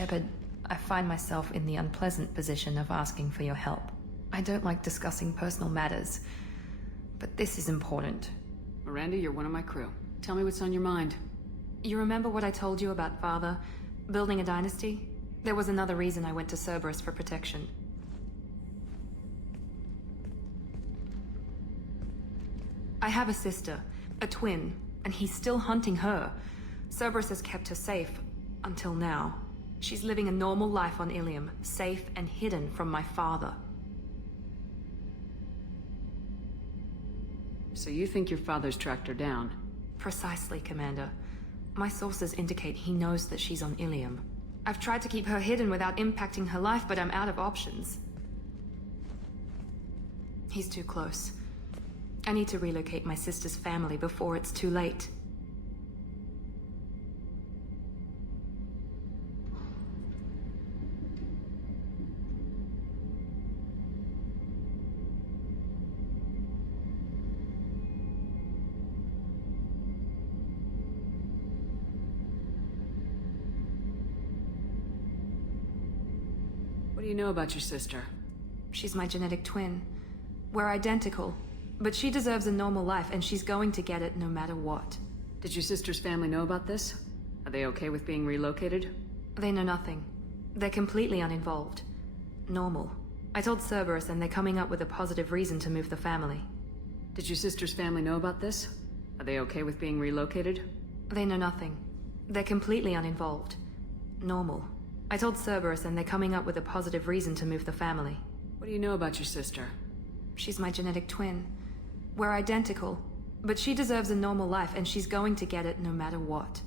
Shepard, I find myself in the unpleasant position of asking for your help. I don't like discussing personal matters, but this is important. Miranda, you're one of my crew. Tell me what's on your mind. You remember what I told you about Father? Building a dynasty? There was another reason I went to Cerberus for protection. I have a sister, a twin, and he's still hunting her. Cerberus has kept her safe, until now. She's living a normal life on Ilium, safe and hidden from my father. So you think your father's tracked her down? Precisely, Commander. My sources indicate he knows that she's on Ilium. I've tried to keep her hidden without impacting her life, but I'm out of options. He's too close. I need to relocate my sister's family before it's too late. What do you know about your sister? She's my genetic twin. We're identical, but she deserves a normal life, and she's going to get it no matter what. Did your sister's family know about this? Are they okay with being relocated? They know nothing. They're completely uninvolved. Normal. I told Cerberus, and they're coming up with a positive reason to move the family. Did your sister's family know about this? Are they okay with being relocated? They know nothing. They're completely uninvolved. Normal. I told Cerberus, and they're coming up with a positive reason to move the family. What do you know about your sister? She's my genetic twin. We're identical, but she deserves a normal life, and she's going to get it no matter what.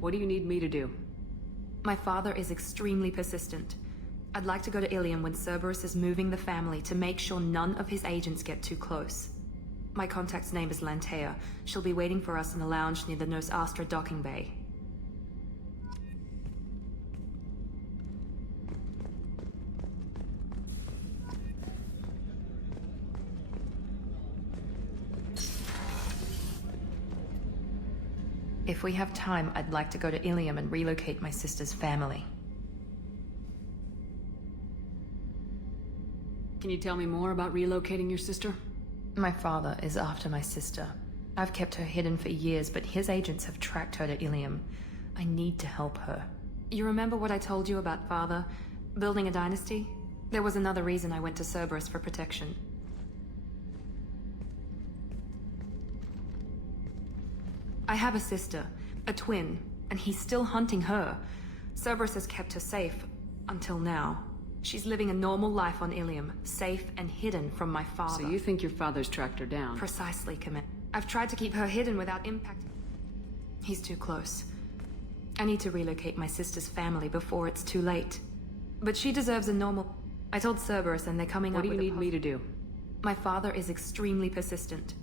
What do you need me to do? My father is extremely persistent. I'd like to go to Ilium when Cerberus is moving the family to make sure none of his agents get too close. My contact's name is Lantea. She'll be waiting for us in a lounge near the Nos Astra docking bay. If we have time, I'd like to go to Ilium and relocate my sister's family. Can you tell me more about relocating your sister? My father is after my sister. I've kept her hidden for years, but his agents have tracked her to Ilium. I need to help her. You remember what I told you about Father? Building a dynasty? There was another reason I went to Cerberus for protection. I have a sister, a twin, and he's still hunting her. Cerberus has kept her safe, until now. She's living a normal life on Ilium, safe and hidden from my father. So you think your father's tracked her down? Precisely, Commander. I've tried to keep her hidden without impacting... He's too close. I need to relocate my sister's family before it's too late. But she deserves a normal... I told Cerberus, and they're coming up with What do you need me to do? My father is extremely persistent.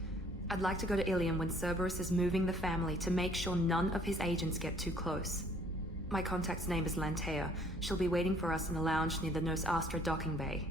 I'd like to go to Ilium when Cerberus is moving the family to make sure none of his agents get too close. My contact's name is Lantea. She'll be waiting for us in a lounge near the Nos Astra docking bay.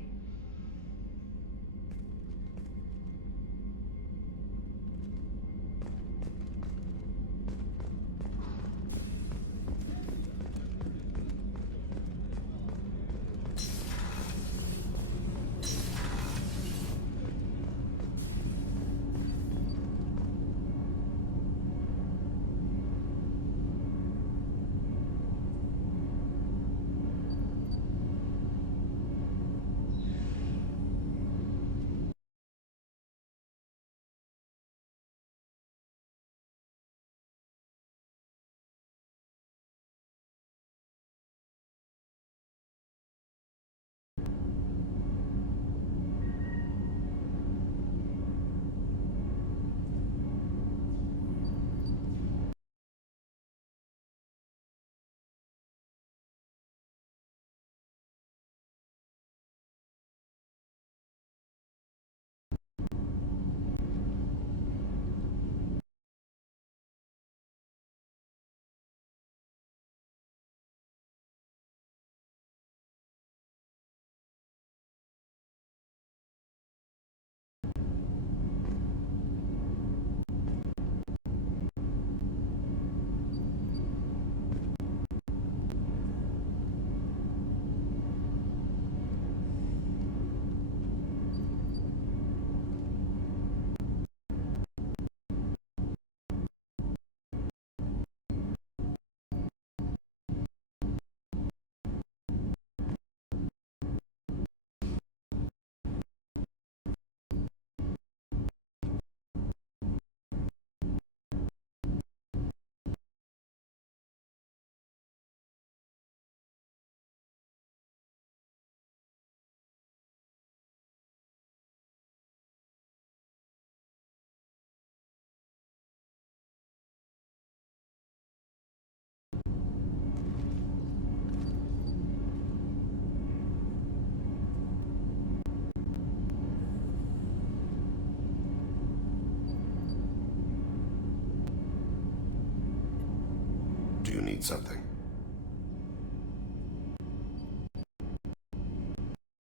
need something?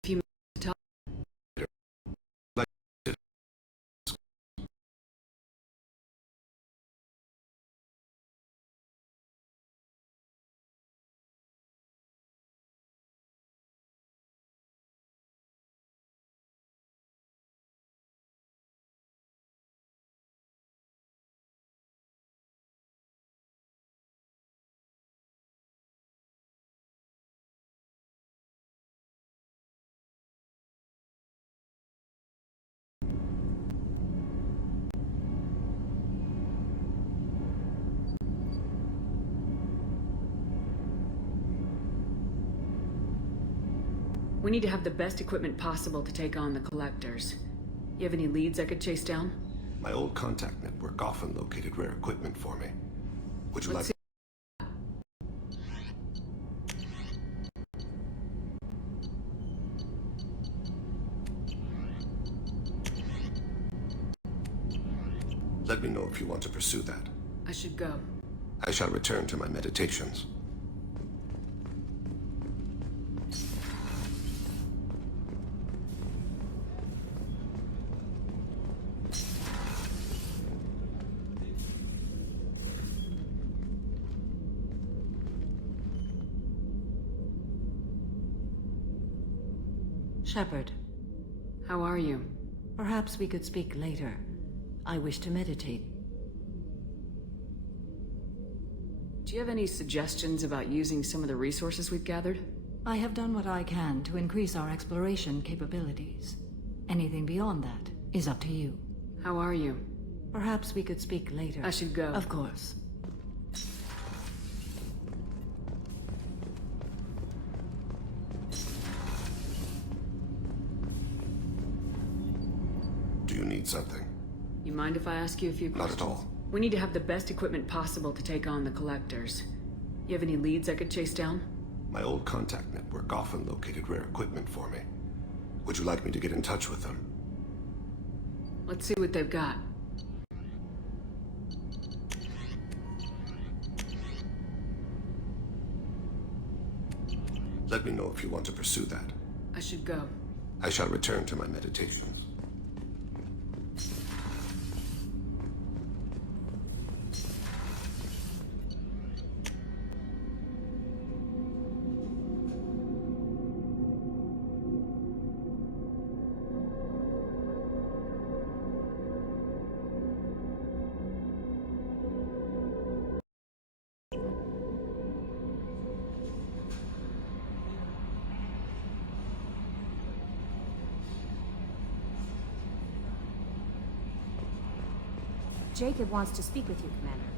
If you talk, Like it. we need to have the best equipment possible to take on the Collectors. You have any leads I could chase down? My old contact network often located rare equipment for me. Would you Let's like... Let me know if you want to pursue that. I should go. I shall return to my meditations. Shepard, How are you? perhaps we could speak later. I wish to meditate. Do you have any suggestions about using some of the resources we've gathered? I have done what I can to increase our exploration capabilities. Anything beyond that is up to you. How are you? Perhaps we could speak later. I should go. Of course. Do you need something? You mind if I ask you a few Not questions? at all. We need to have the best equipment possible to take on the Collectors. You have any leads I could chase down? My old contact network often located rare equipment for me. Would you like me to get in touch with them? Let's see what they've got. Let me know if you want to pursue that. I should go. I shall return to my meditations. Jacob wants to speak with you, Commander.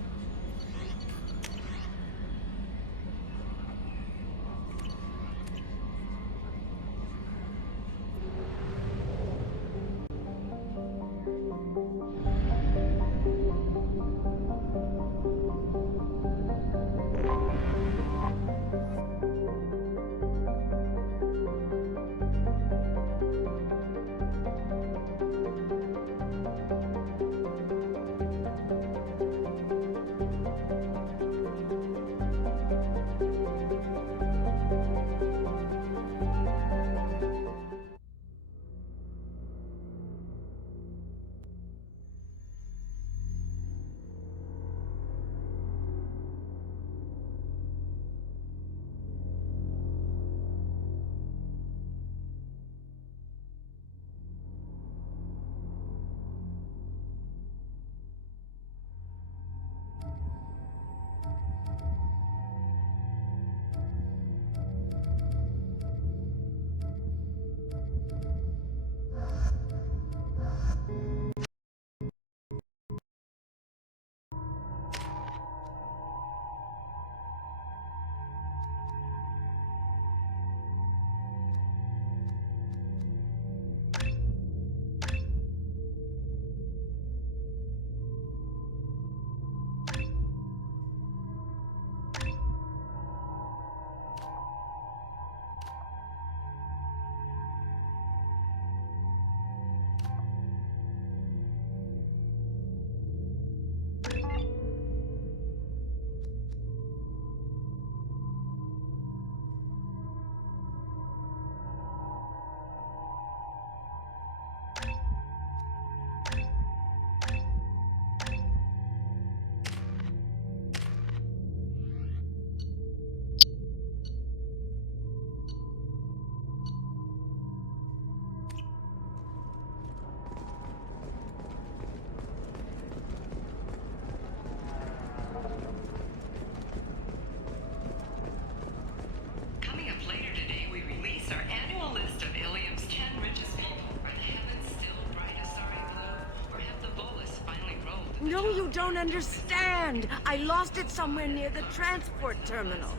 know you don't understand. I lost it somewhere near the transport terminal.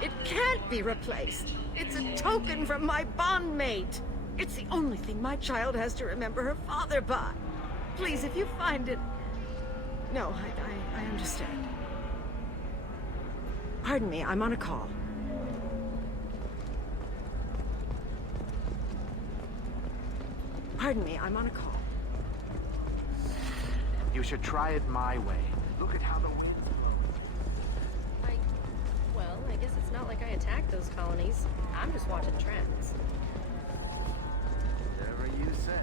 It can't be replaced. It's a token from my bondmate. It's the only thing my child has to remember her father by. Please, if you find it... No, I understand. Pardon me, I'm on a call. Pardon me, I'm on a call. You should try it my way. Look at how the wind's blowing. Well, I guess it's not like I attacked those colonies. I'm just watching trends. Whatever you say.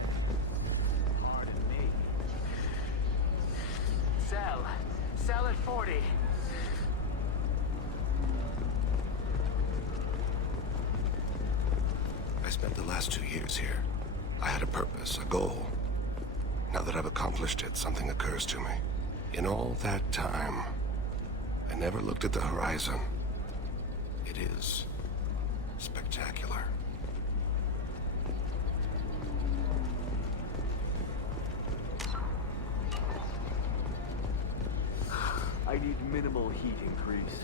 Pardon me. Sell. Sell at 40. I spent the last 2 years here. I had a purpose, a goal. Now that I've accomplished it, something occurs to me. In all that time, I never looked at the horizon. It is spectacular. I need minimal heat increase.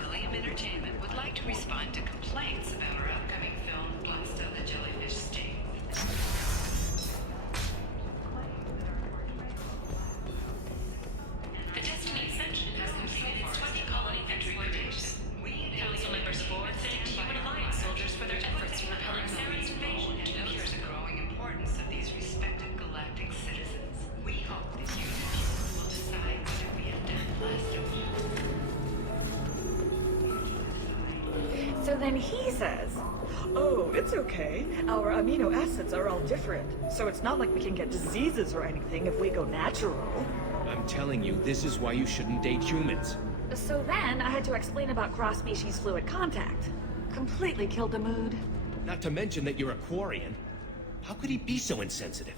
Ilium Entertainment would like to respond to complaints about our upcoming film, Bloodstone the Jellyfish Sting. The Destiny Ascension has completed its 20-colony exploitation. We, Council Members Board, thank Human Alliance soldiers for their efforts in repelling Ceres invasion and appears the growing importance of these respected galactic citizens. We hope that you will decide whether we have done less of you. So then he says, oh, it's okay. Our amino acids are all different, so it's not like we can get diseases or anything if we go natural. I'm telling you, this is why you shouldn't date humans. So then I had to explain about cross-species fluid contact. Completely killed the mood. Not to mention that you're a Quarian. How could he be so insensitive?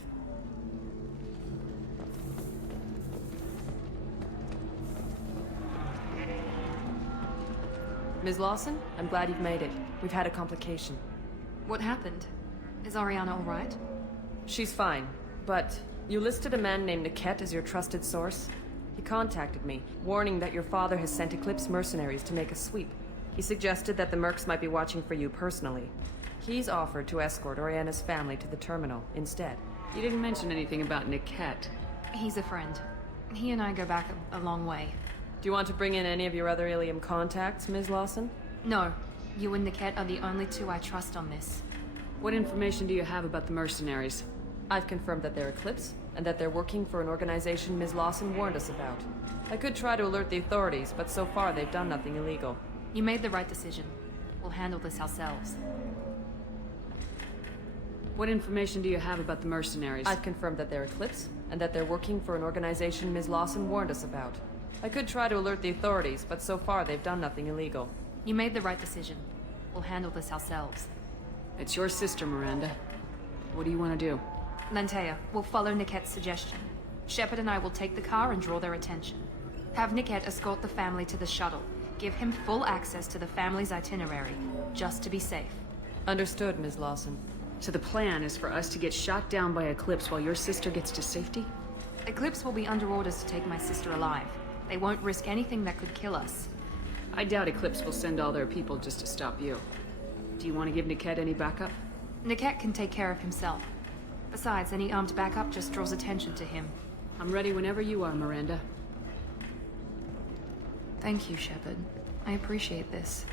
Ms. Lawson, I'm glad you've made it. We've had a complication. What happened? Is Ariana all right? She's fine, but you listed a man named Niket as your trusted source. He contacted me, warning that your father has sent Eclipse mercenaries to make a sweep. He suggested that the Mercs might be watching for you personally. He's offered to escort Oriana's family to the terminal instead. You didn't mention anything about Niket. He's a friend. He and I go back a long way. Do you want to bring in any of your other Ilium contacts, Ms. Lawson? No. You and Niket are the only two I trust on this. What information do you have about the mercenaries? I've confirmed that they're Eclipse, and that they're working for an organization Ms. Lawson warned us about. I could try to alert the authorities, but so far they've done nothing illegal. You made the right decision. We'll handle this ourselves. What information do you have about the mercenaries? I've confirmed that they're Eclipse, and that they're working for an organization Ms. Lawson warned us about. I could try to alert the authorities, but so far they've done nothing illegal. You made the right decision. We'll handle this ourselves. It's your sister, Miranda. What do you want to do? Lantea, we'll follow Niket's suggestion. Shepard and I will take the car and draw their attention. Have Niket escort the family to the shuttle. Give him full access to the family's itinerary, just to be safe. Understood, Ms. Lawson. So the plan is for us to get shot down by Eclipse while your sister gets to safety? Eclipse will be under orders to take my sister alive. They won't risk anything that could kill us. I doubt Eclipse will send all their people just to stop you. Do you want to give Niket any backup? Niket can take care of himself. Besides, any armed backup just draws attention to him. I'm ready whenever you are, Miranda. Thank you, Shepard. I appreciate this.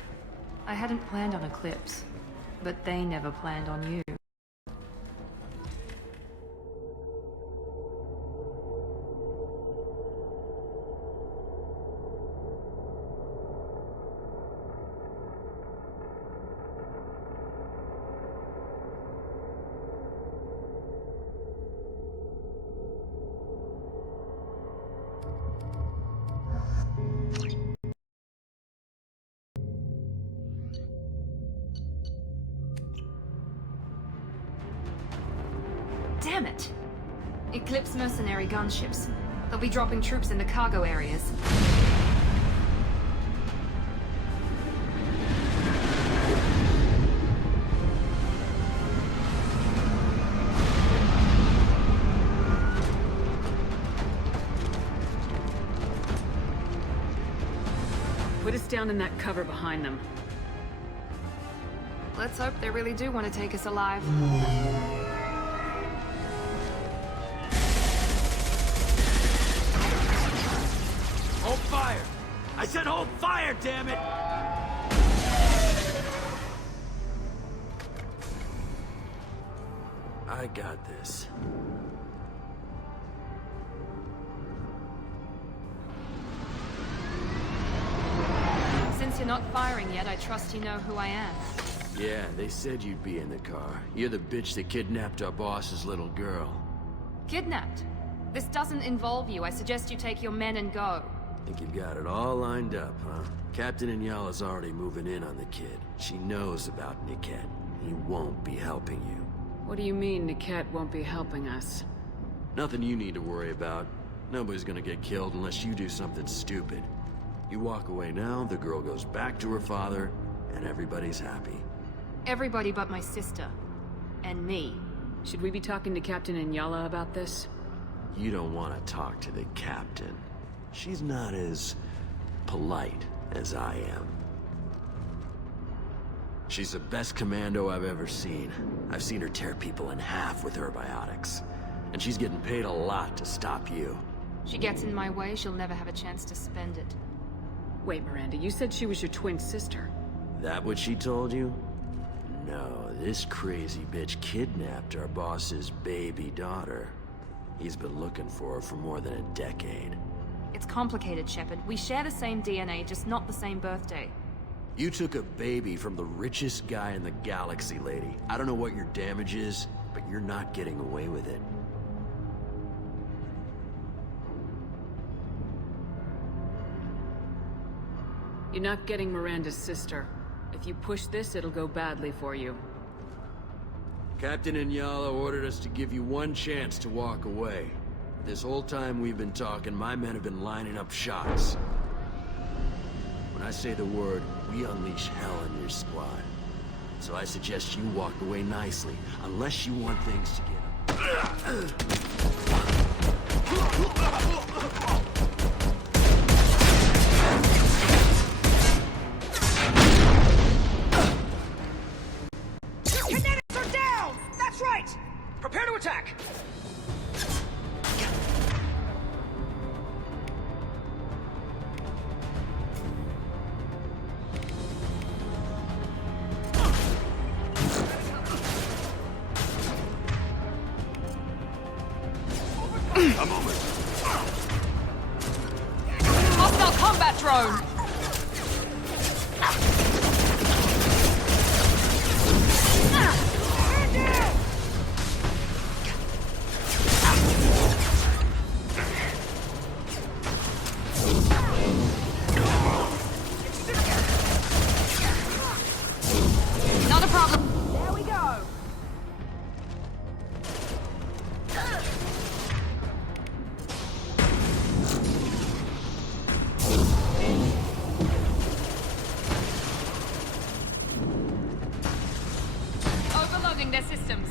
I hadn't planned on Eclipse, but they never planned on you. Damn it! Eclipse mercenary gunships. They'll be dropping troops into cargo areas. down in that cover behind them. Let's hope they really do want to take us alive. Hold fire! I said hold fire, damn it! I got this. Since you're not firing yet, I trust you know who I am. Yeah, they said you'd be in the car. You're the bitch that kidnapped our boss's little girl. Kidnapped? This doesn't involve you. I suggest you take your men and go. Think you've got it all lined up, huh? Captain Inyala's already moving in on the kid. She knows about Niket. He won't be helping you. What do you mean Niket won't be helping us? Nothing you need to worry about. Nobody's gonna get killed unless you do something stupid. You walk away now, the girl goes back to her father, and everybody's happy. Everybody but my sister. And me. Should we be talking to Captain Inyala about this? You don't want to talk to the captain. She's not as polite as I am. She's the best commando I've ever seen. I've seen her tear people in half with herbiotics. And she's getting paid a lot to stop you. She gets in my way, she'll never have a chance to spend it. Wait, Miranda, you said she was your twin sister. That what she told you? No, this crazy bitch kidnapped our boss's baby daughter. He's been looking for her for more than a decade. It's complicated, Shepard. We share the same DNA, just not the same birthday. You took a baby from the richest guy in the galaxy, lady. I don't know what your damage is, but you're not getting away with it. You're not getting Miranda's sister. If you push this, it'll go badly for you. Captain Inyala ordered us to give you one chance to walk away. This whole time we've been talking, my men have been lining up shots. When I say the word, we unleash hell in your squad. So I suggest you walk away nicely, unless you want things to get... Kinetics are down! That's right! Prepare to attack! A moment. Hostile combat drone! Not a problem. There we go! Overloading their systems.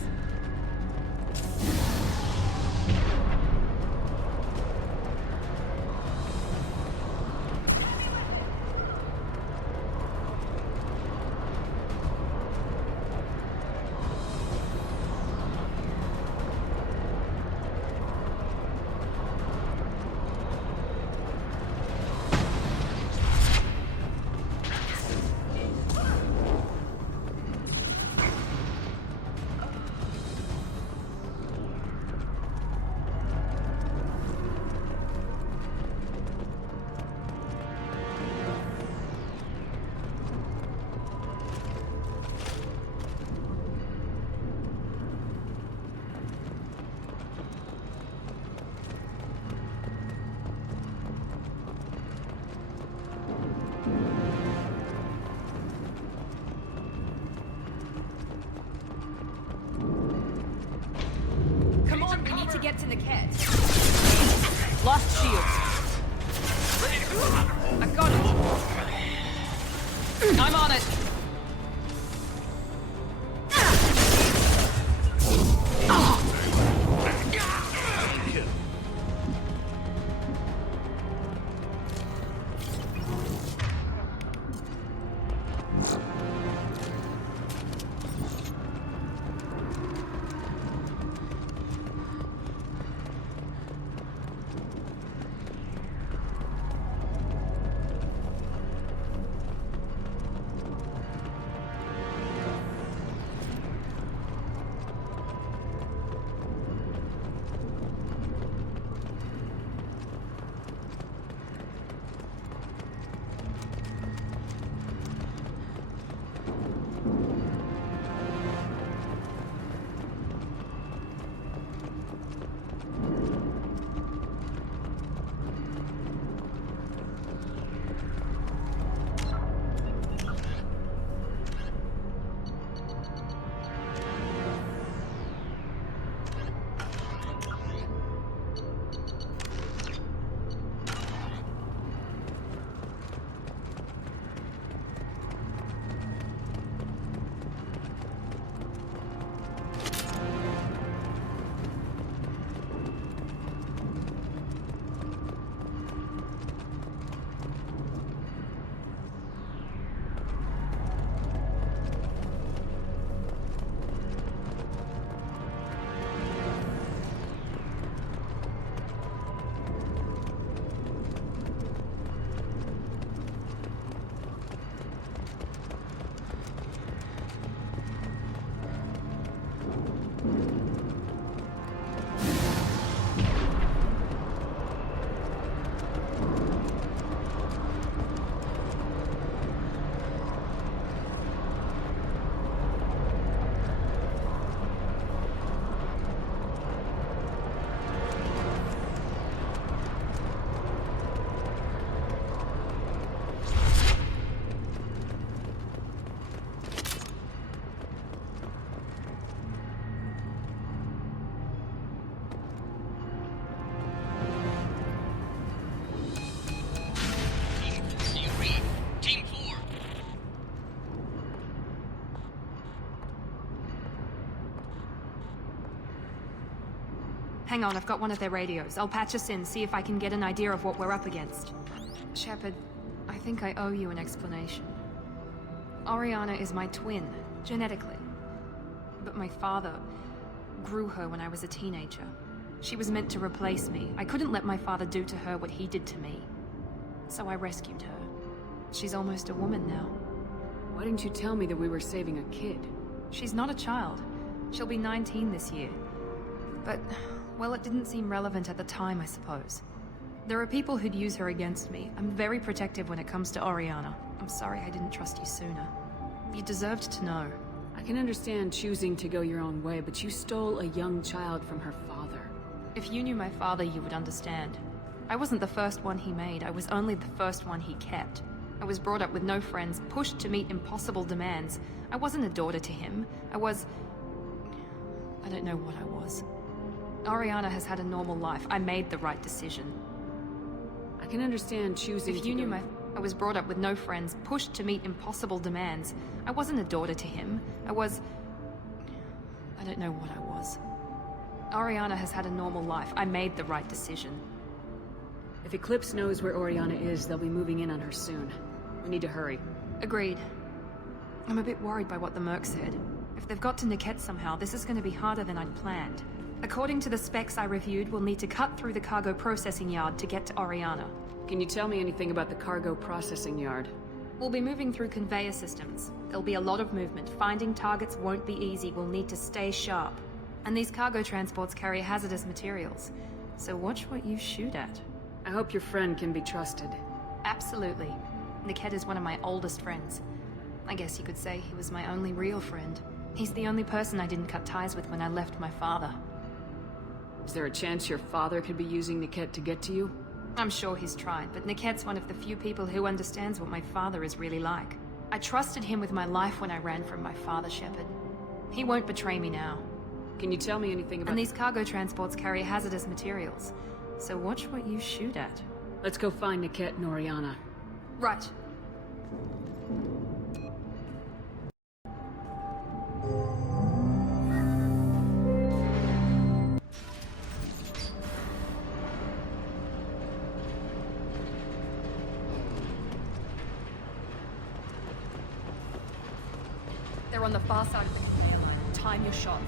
Come on, we need to get to the cat. Lost shields. I got it. I'm on it. Hang on, I've got one of their radios. I'll patch us in, see if I can get an idea of what we're up against. Shepard, I think I owe you an explanation. Oriana is my twin, genetically. But my father grew her when I was a teenager. She was meant to replace me. I couldn't let my father do to her what he did to me. So I rescued her. She's almost a woman now. Why didn't you tell me that we were saving a kid? She's not a child. She'll be 19 this year. But, well, it didn't seem relevant at the time, I suppose. There are people who'd use her against me. I'm very protective when it comes to Oriana. I'm sorry I didn't trust you sooner. You deserved to know. I can understand choosing to go your own way, but you stole a young child from her father. If you knew my father, you would understand. I wasn't the first one he made. I was only the first one he kept. I was brought up with no friends, pushed to meet impossible demands. I wasn't a daughter to him. I don't know what I was. Oriana has had a normal life. I made the right decision. I can understand choosing If you knew I was brought up with no friends, pushed to meet impossible demands. I wasn't a daughter to him. I don't know what I was. Oriana has had a normal life. I made the right decision. If Eclipse knows where Oriana is, they'll be moving in on her soon. We need to hurry. Agreed. I'm a bit worried by what the Merc said. If they've got to Niket somehow, this is going to be harder than I'd planned. According to the specs I reviewed, we'll need to cut through the cargo processing yard to get to Oriana. Can you tell me anything about the cargo processing yard? We'll be moving through conveyor systems. There'll be a lot of movement. Finding targets won't be easy. We'll need to stay sharp. And these cargo transports carry hazardous materials. So watch what you shoot at. I hope your friend can be trusted. Absolutely. Niket is one of my oldest friends. I guess you could say he was my only real friend. He's the only person I didn't cut ties with when I left my father. Is there a chance your father could be using Niket to get to you? I'm sure he's tried, but Niket's one of the few people who understands what my father is really like. I trusted him with my life when I ran from my father, Shepard. He won't betray me now. Can you tell me anything about... And these cargo transports carry hazardous materials. So watch what you shoot at. Let's go find Niket and Oriana. Right. They're on the far side of the conveyor line. Time your shots.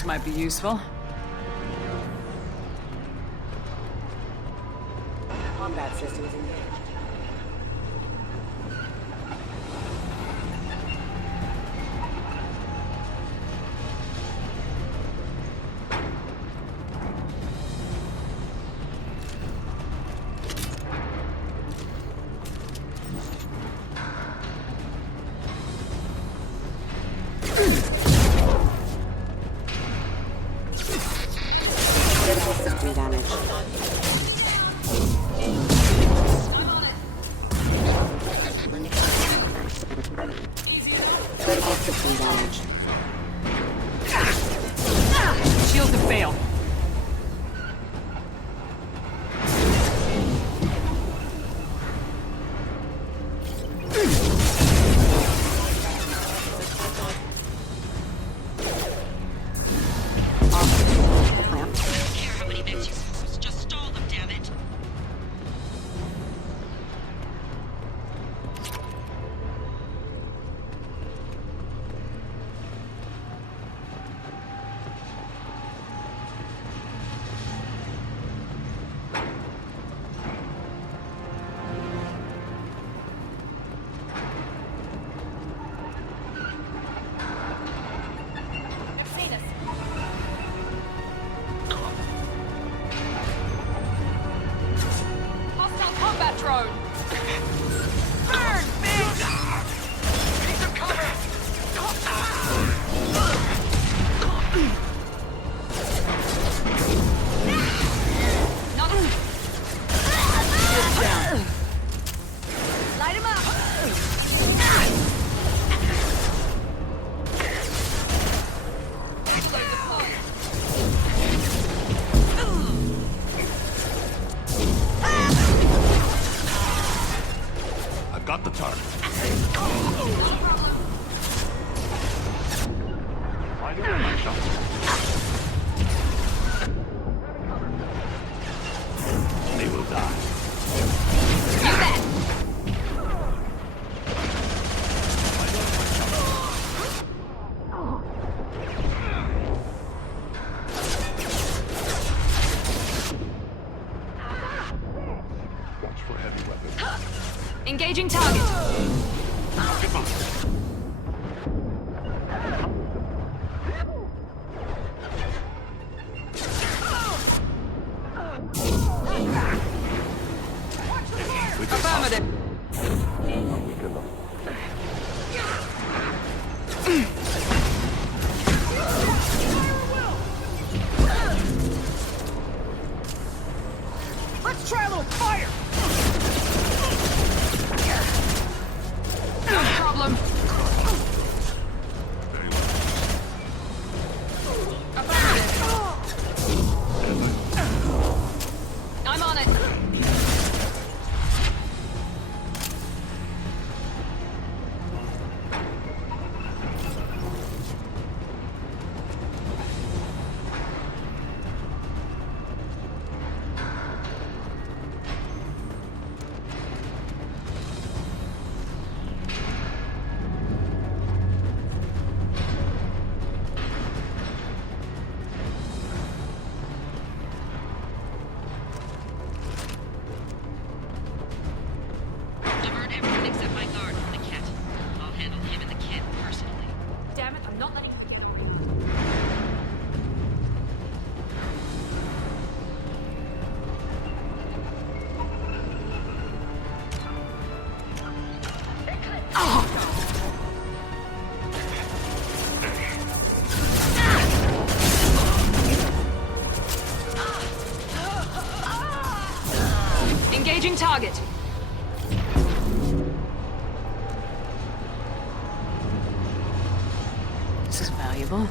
This might be useful. Combat systems engaged. Critical system damage. Critical system damage. Shields have failed. Got the target. I know my shot. They will die. You bet. Watch for heavy weapons. Engaging target. Affirmative. Let's try a little fire! No problem. I'm on it. Divert everyone except my guard from the cat. I'll handle him and the kid personally. Damn it, I'm not letting. Engaging target. This is valuable.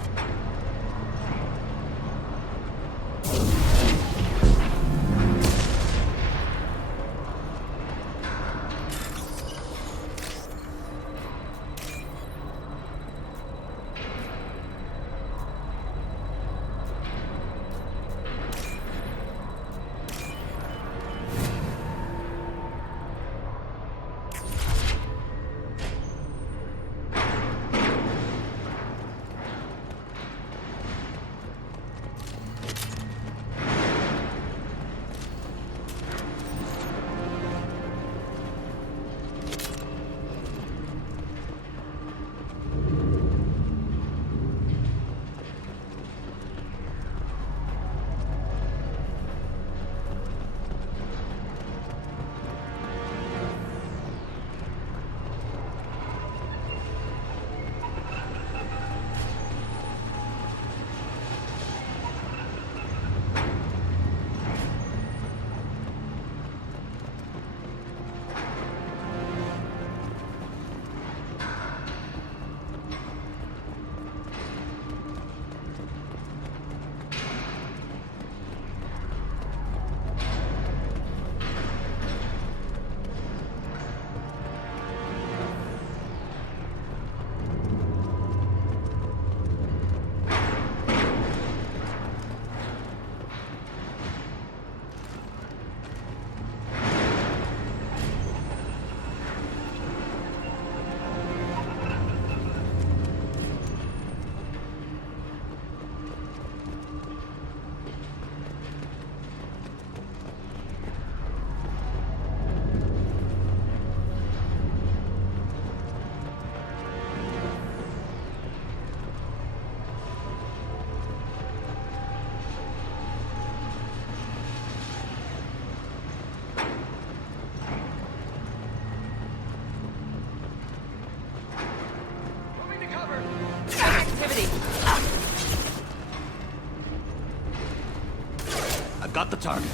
got the target.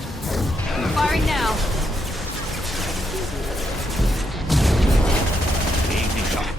Firing now. Easy shot.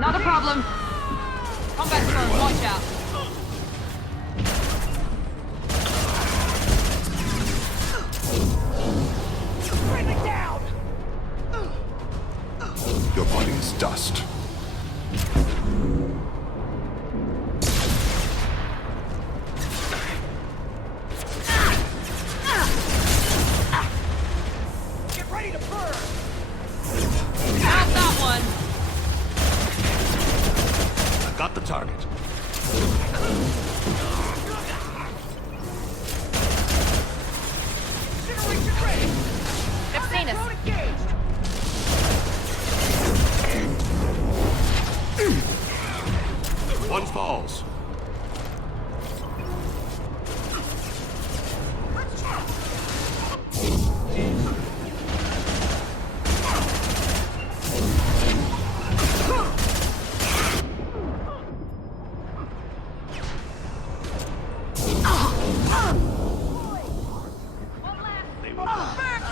Not a problem. Combat zone, watch out. Bring it down! Your body is dust. Get ready to burn! Got that one. I got the target. Incineration ready! They've seen us. Engaged! One falls. They will come back!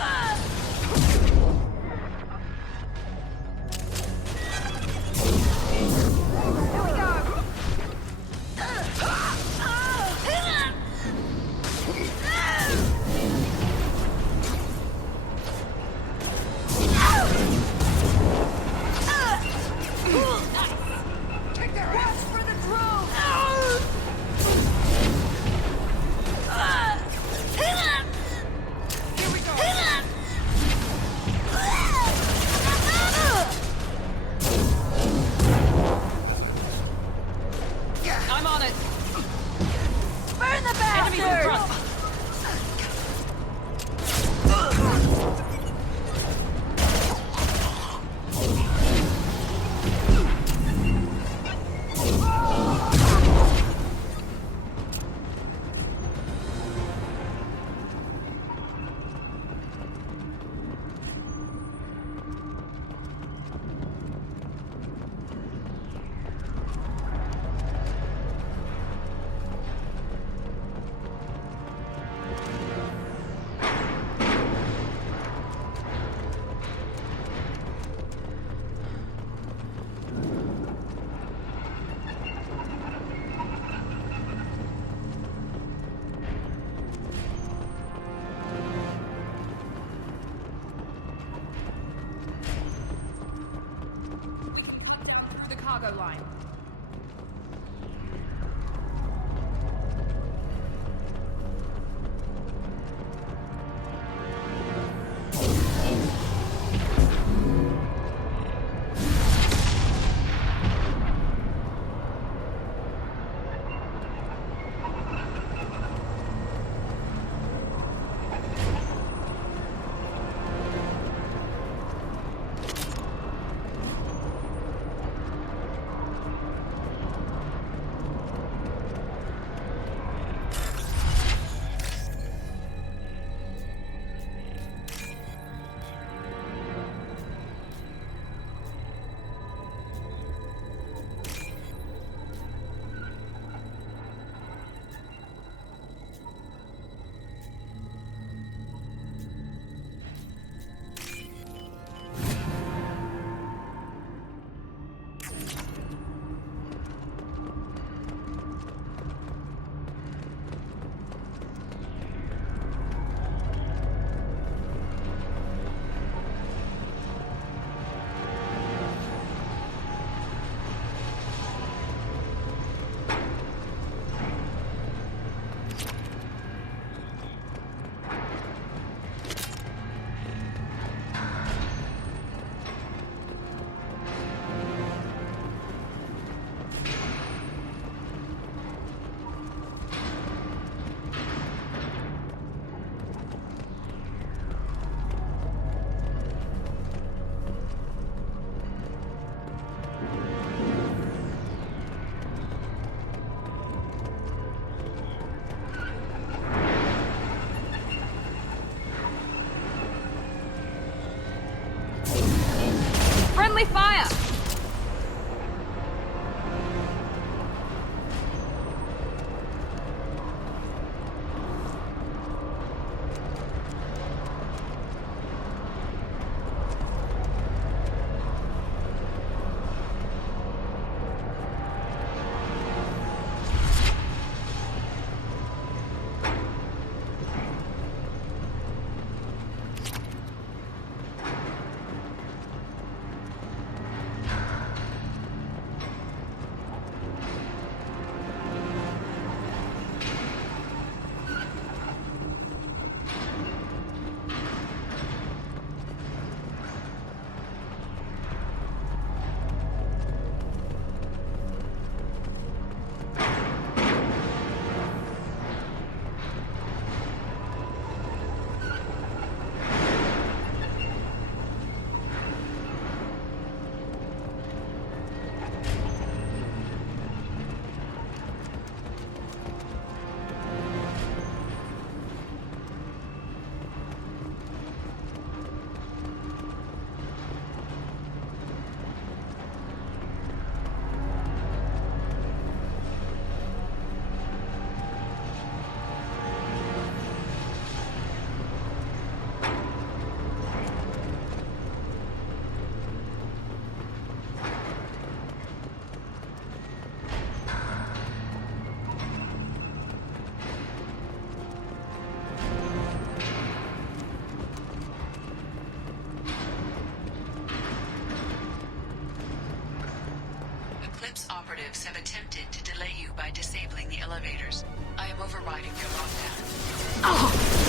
operatives have attempted to delay you by disabling the elevators. I am overriding their lockdown.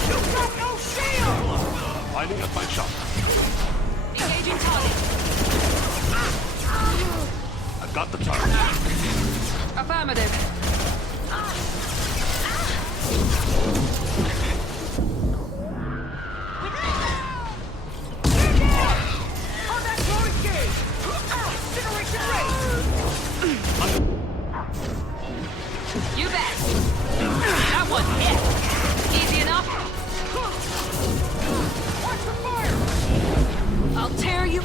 You got no shield! Lining up my shot. Engaging target. I've got the target. Affirmative. You bet. That one hit. Easy enough. Watch the fire. I'll tear you.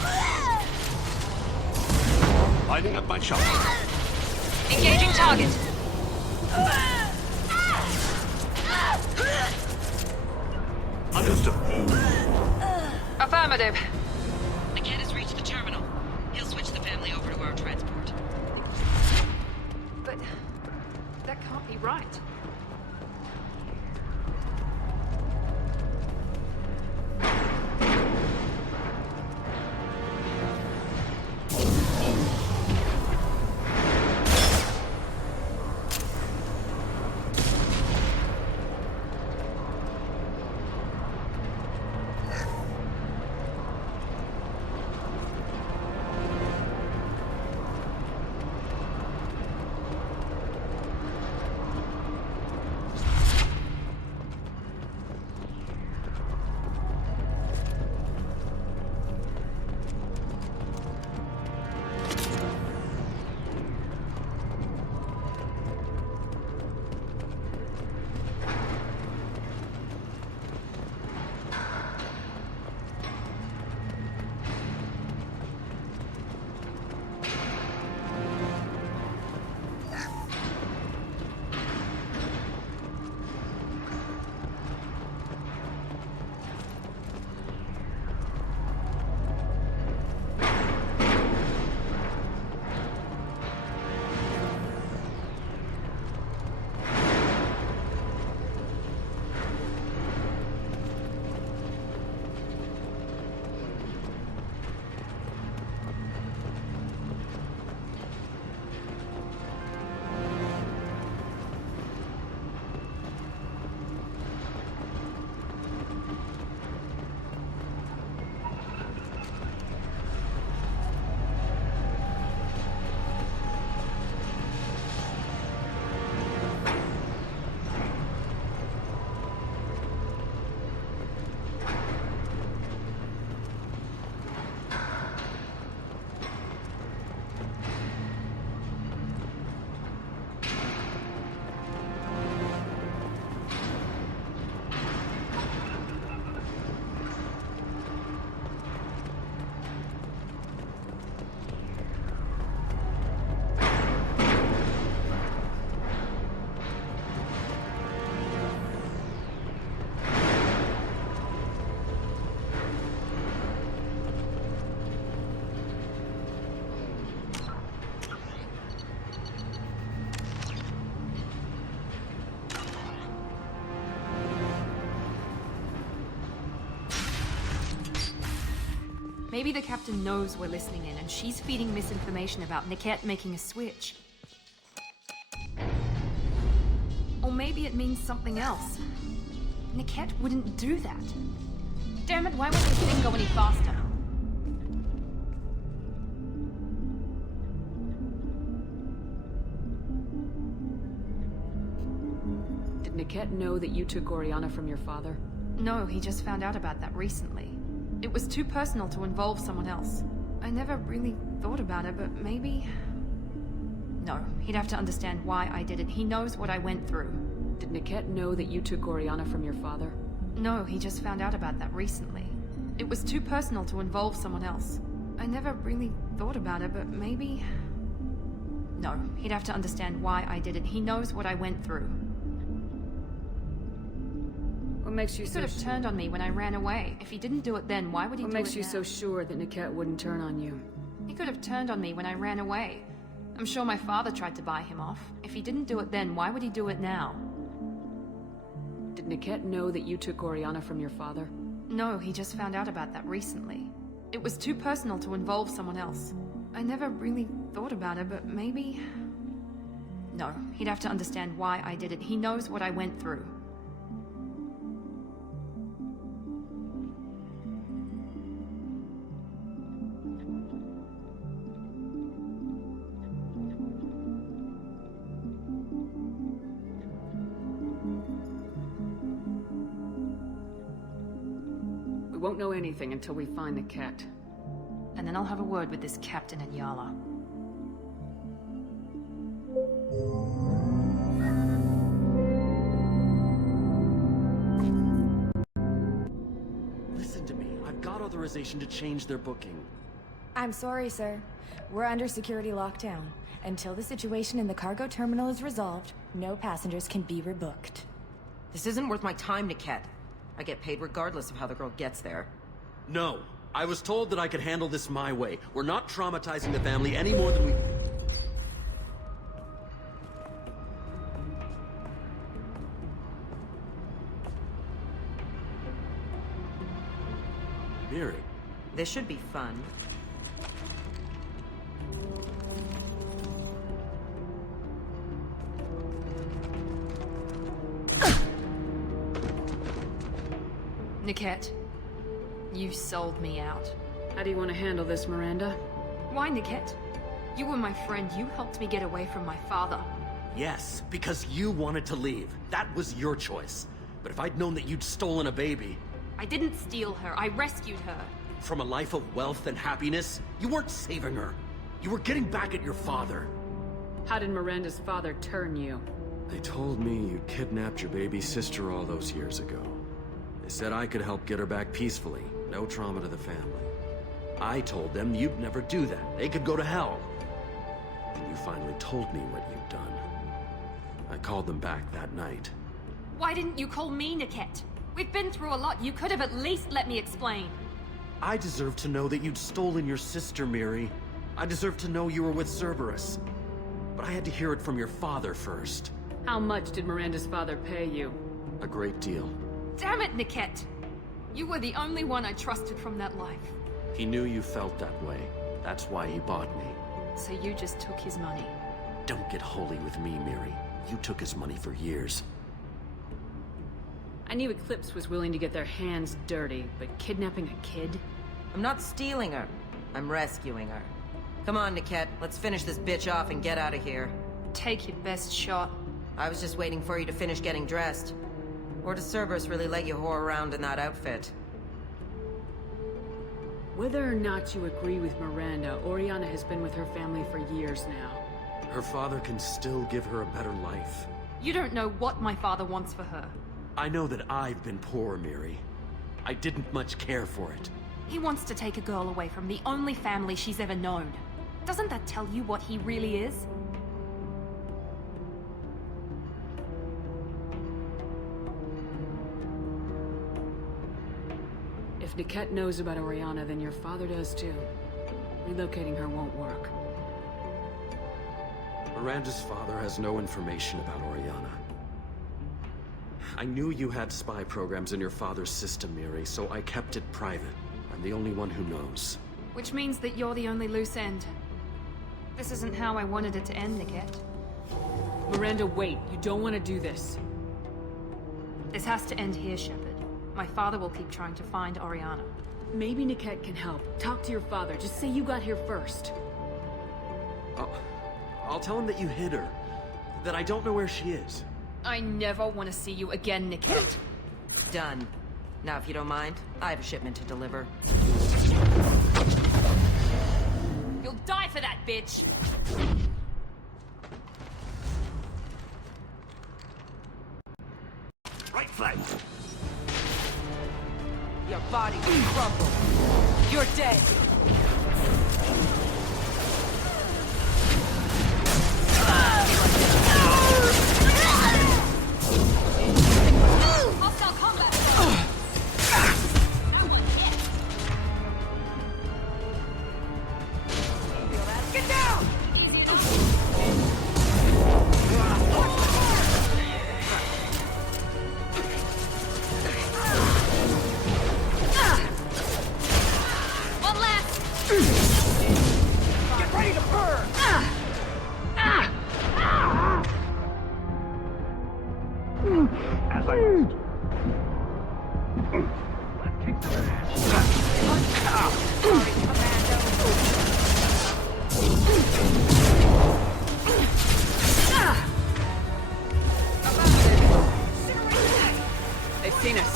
Lining up my shot. Engaging target. Understood. Affirmative. Niket has reached the terminal. He'll switch the family over to our transport. But that can't be right. Maybe the captain knows we're listening in, and she's feeding misinformation about Niket making a switch. Or maybe it means something else. Niket wouldn't do that. Damn it, why won't this thing go any faster? Did Niket know that you took Oriana from your father? No, he just found out about that recently. It was too personal to involve someone else. I never really thought about it, but maybe... No, he'd have to understand why I did it. He knows what I went through. Did Niket know that you took Oriana from your father? No, he just found out about that recently. It was too personal to involve someone else. I never really thought about it, but maybe... No, he'd have to understand why I did it. He knows what I went through. What makes you He so could have turned on me when I ran away. If he didn't do it then, why would he do it now? What makes you so sure that Niket wouldn't turn on you? He could have turned on me when I ran away. I'm sure my father tried to buy him off. If he didn't do it then, why would he do it now? Did Niket know that you took Oriana from your father? No, he just found out about that recently. It was too personal to involve someone else. I never really thought about it, but maybe... No, he'd have to understand why I did it. He knows what I went through. We won't know anything until we find the cat. And then I'll have a word with this captain in Yala. Listen to me. I've got authorization to change their booking. I'm sorry, sir. We're under security lockdown. Until the situation in the cargo terminal is resolved, no passengers can be rebooked. This isn't worth my time, Niket. I get paid regardless of how the girl gets there. No. I was told that I could handle this my way. We're not traumatizing the family any more than we... Miri. This should be fun. Niket, you sold me out. How do you want to handle this, Miranda? Why, Niket? You were my friend. You helped me get away from my father. Yes, because you wanted to leave. That was your choice. But if I'd known that you'd stolen a baby... I didn't steal her. I rescued her. From a life of wealth and happiness, you weren't saving her. You were getting back at your father. How did Miranda's father turn you? They told me you kidnapped your baby sister all those years ago. They said I could help get her back peacefully. No trauma to the family. I told them you'd never do that. They could go to hell. And you finally told me what you'd done. I called them back that night. Why didn't you call me, Niket? We've been through a lot. You could have at least let me explain. I deserve to know that you'd stolen your sister, Miri. I deserve to know you were with Cerberus. But I had to hear it from your father first. How much did Miranda's father pay you? A great deal. Damn it, Niket! You were the only one I trusted from that life. He knew you felt that way. That's why he bought me. So you just took his money? Don't get holy with me, Miri. You took his money for years. I knew Eclipse was willing to get their hands dirty, but kidnapping a kid? I'm not stealing her. I'm rescuing her. Come on, Niket. Let's finish this bitch off and get out of here. Take your best shot. I was just waiting for you to finish getting dressed. Or does Cerberus really let you whore around in that outfit? Whether or not you agree with Miranda, Oriana has been with her family for years now. Her father can still give her a better life. You don't know what my father wants for her. I know that I've been poor, Miri. I didn't much care for it. He wants to take a girl away from the only family she's ever known. Doesn't that tell you what he really is? If Niket knows about Oriana, then your father does too. Relocating her won't work. Miranda's father has no information about Oriana. I knew you had spy programs in your father's system, Miri, so I kept it private. I'm the only one who knows. Which means that you're the only loose end. This isn't how I wanted it to end, Niket. Miranda, wait. You don't want to do this. This has to end here, Shepard. My father will keep trying to find Oriana. Maybe Niket can help. Talk to your father. Just say you got here first. I'll tell him that you hid her. That I don't know where she is. I never want to see you again, Niket. Done. Now, if you don't mind, I have a shipment to deliver. You'll die for that, bitch! Right flank. Your body will crumble. You're dead. Hostile combat! That one hit! Get down! One left! They've seen us.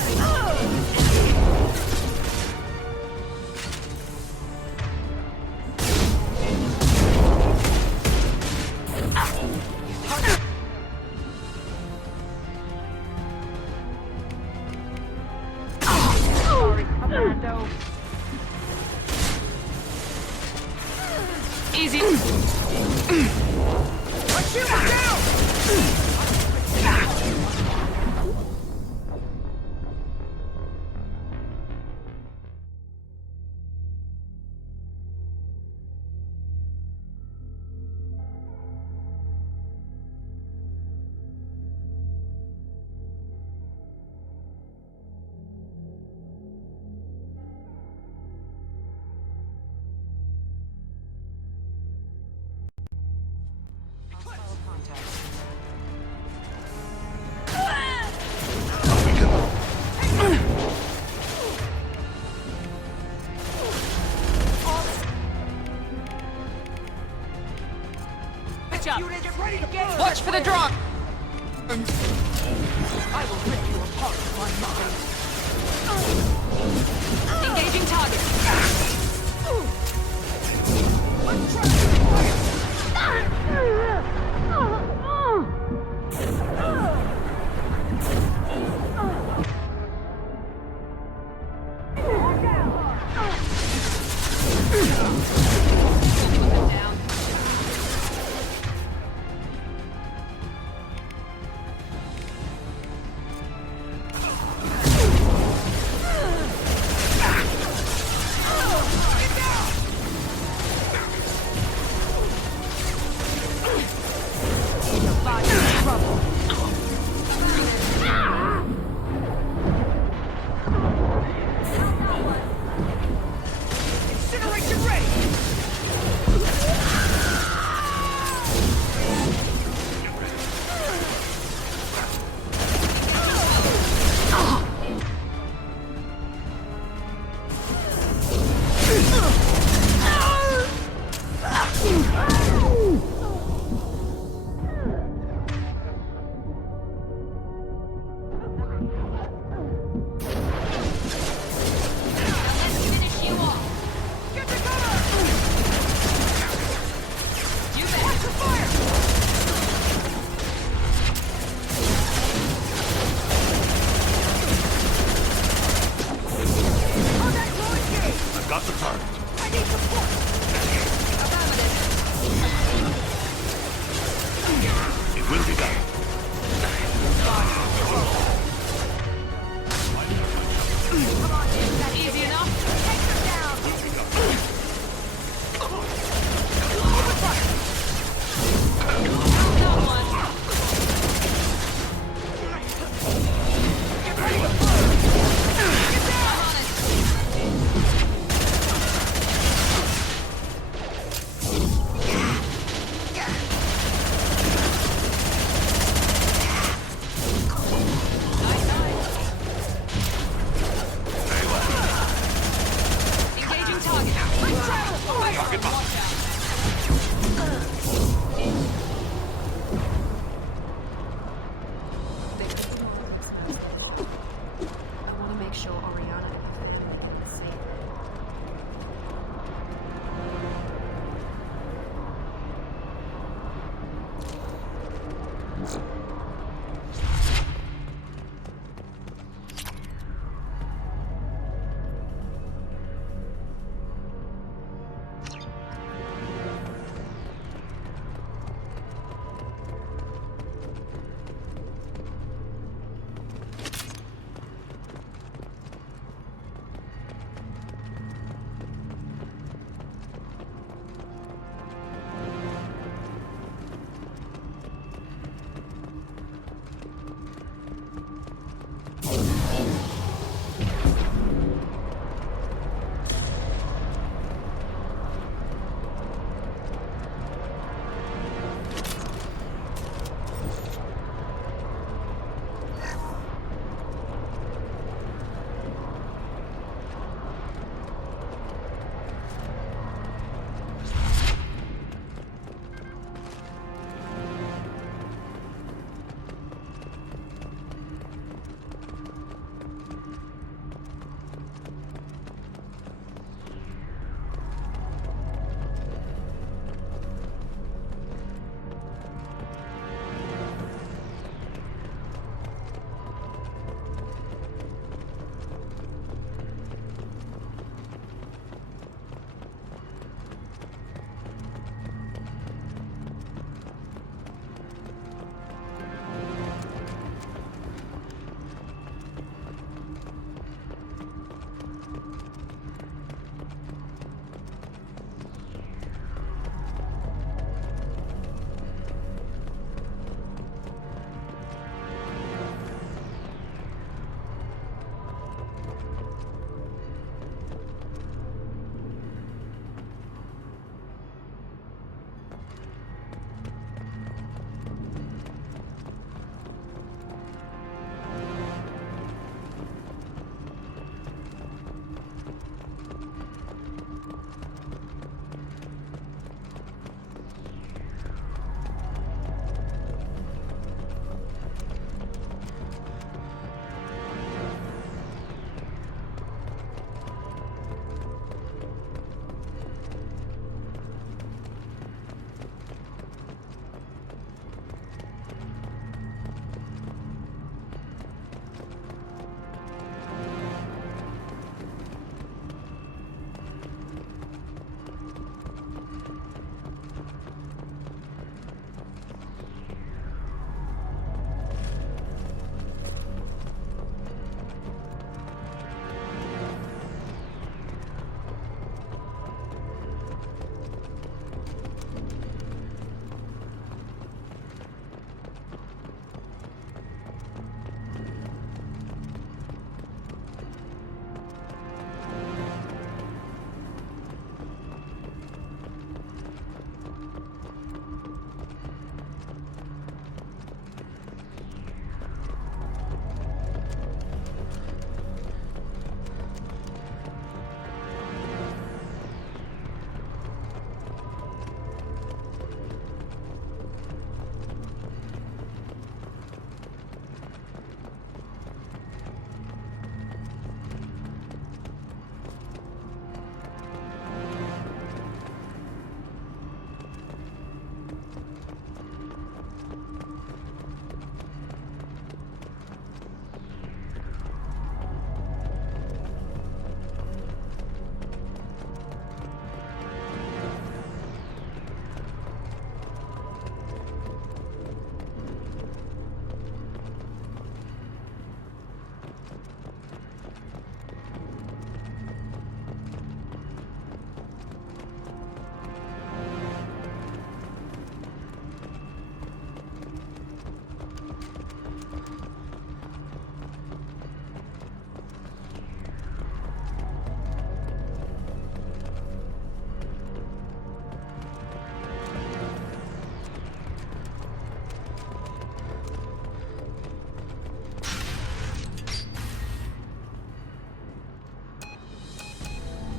Easy. Watch for the drop! I will rip you apart, my mind. Engaging target. Got the target. I need support! It will be done. Easy enough? Take them down!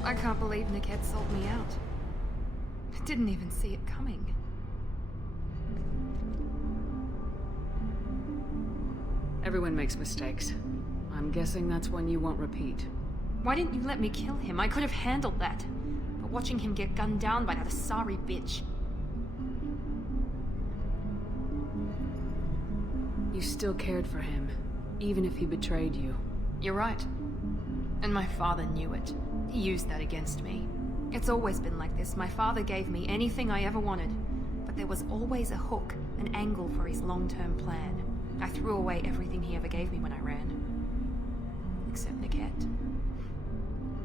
I can't believe Niket sold me out. I didn't even see it coming. Everyone makes mistakes. I'm guessing that's one you won't repeat. Why didn't you let me kill him? I could have handled that. But watching him get gunned down by that Asari bitch. You still cared for him, even if he betrayed you. You're right. And my father knew it. He used that against me. It's always been like this. My father gave me anything I ever wanted. But there was always a hook, an angle for his long-term plan. I threw away everything he ever gave me when I ran. Except Niket.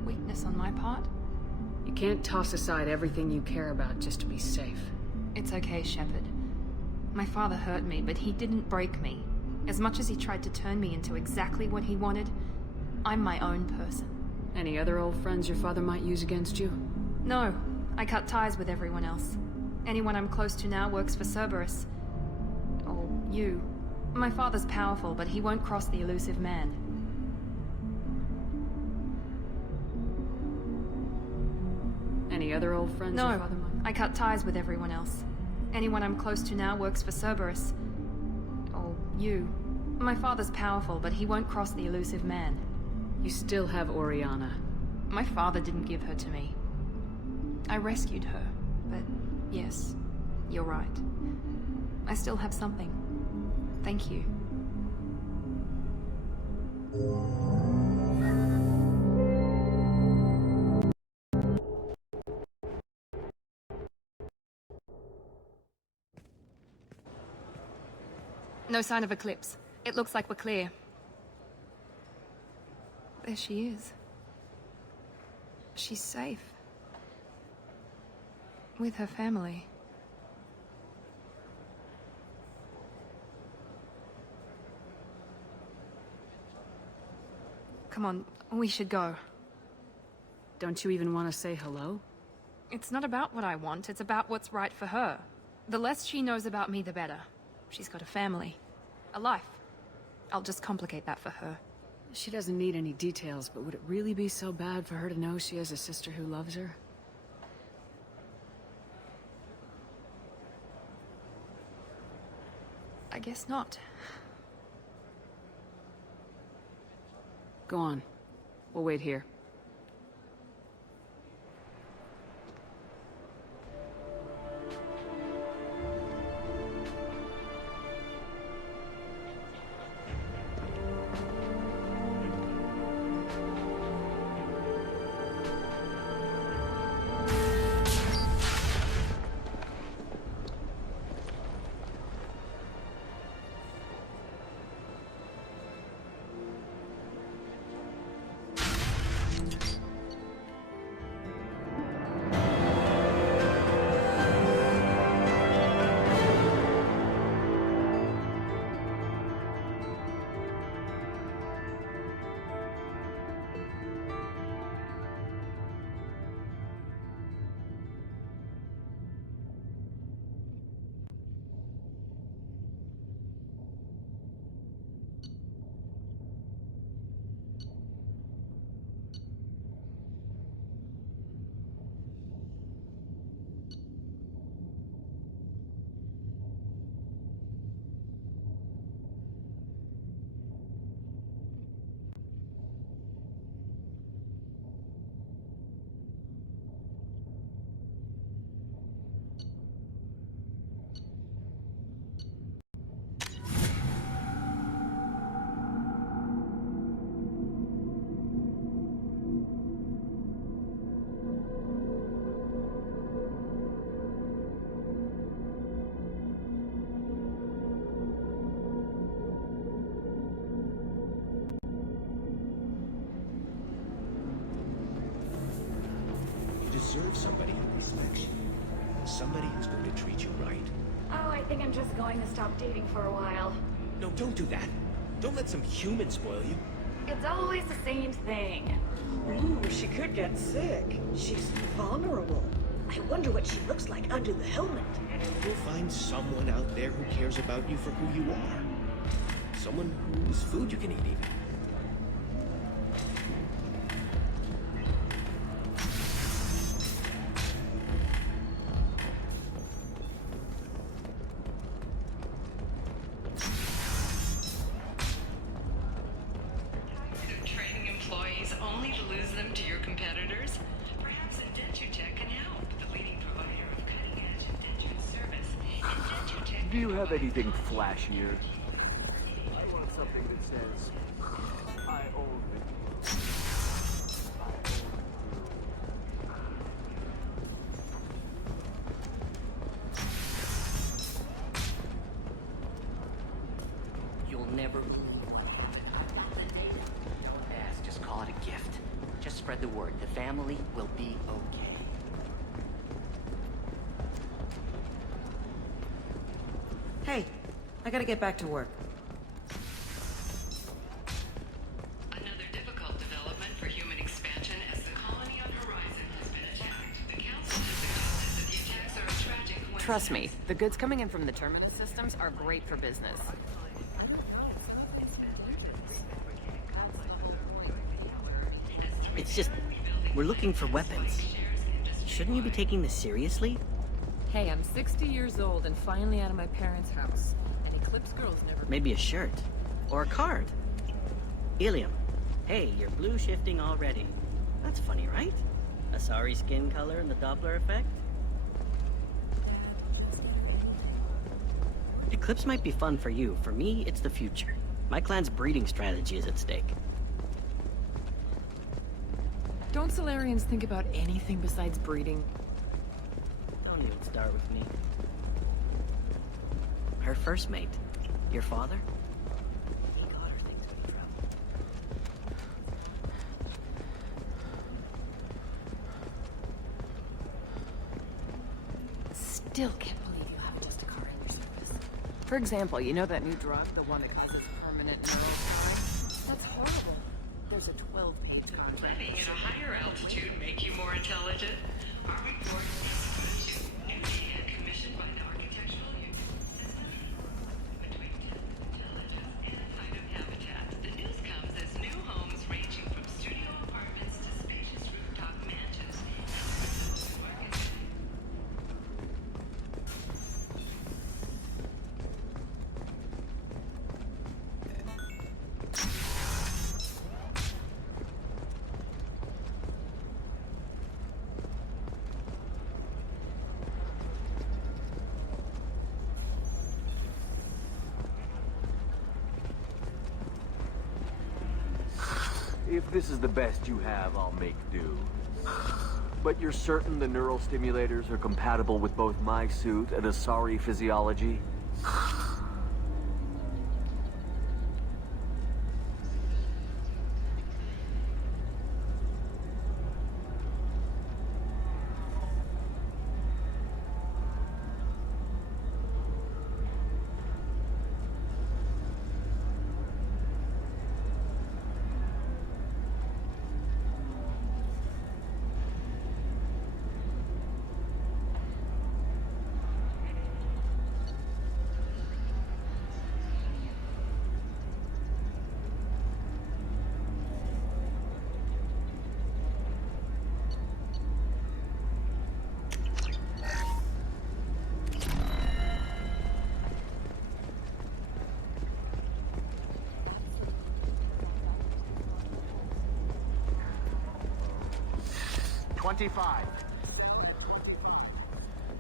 Weakness on my part? You can't toss aside everything you care about just to be safe. It's okay, Shepard. My father hurt me, but he didn't break me. As much as he tried to turn me into exactly what he wanted, I'm my own person. Any other old friends your father might use against you? No. I cut ties with everyone else. Anyone I'm close to now works for Cerberus. Or you. My father's powerful, but he won't cross the elusive man. Any other old friends your father might? I cut ties with everyone else. Anyone I'm close to now works for Cerberus. Or you. My father's powerful, but he won't cross the elusive man. You still have Oriana. My father didn't give her to me. I rescued her, but yes, you're right. I still have something. Thank you. No sign of Eclipse. It looks like we're clear. There she is. She's safe. With her family. Come on, we should go. Don't you even want to say hello? It's not about what I want, it's about what's right for her. The less she knows about me, the better. She's got a family. A life. I'll just complicate that for her. She doesn't need any details, but would it really be so bad for her to know she has a sister who loves her? I guess not. Go on. We'll wait here. Deserve somebody who respects you. Somebody who's going to treat you right. Oh, I think I'm just going to stop dating for a while. No, don't do that. Don't let some human spoil you. It's always the same thing. Ooh, she could get sick. She's vulnerable. I wonder what she looks like under the helmet. You'll find someone out there who cares about you for who you are. Someone whose food you can eat, even. Do you have anything flashier? I want something that says, I own it. You'll never believe what happened. Don't ask, just call it a gift. Just spread the word. The family will be okay. Hey, I gotta get back to work. Another difficult development for human expansion as the colony on Horizon has been attacked. The council has suggested that the attacks are a tragic coincidence. Trust me, the goods coming in from the terminal systems are great for business. It's just, we're looking for weapons. Shouldn't you be taking this seriously? Hey, I'm 60 years old and finally out of my parents' house. And Eclipse girls never... Maybe a shirt. Or a card. Ilium. Hey, you're blue shifting already. That's funny, right? Asari skin color and the Doppler effect? Eclipse might be fun for you. For me, it's the future. My clan's breeding strategy is at stake. Don't Solarians think about anything besides breeding? Don't even start with me. Her first mate. Your father? He got her things when he traveled. Still can't believe you have just a car in your service. For example, you know that new drug, the one that causes permanent neural scarring? That's horrible. There's a 12-page Living at a higher altitude make you more intelligent? Our report is to new data commissioned by the Architectural Union System between intelligence and item habitat. The news comes as new homes ranging from studio apartments to spacious rooftop mansions. If this is the best you have, I'll make do. But you're certain the neural stimulators are compatible with both my suit and Asari physiology?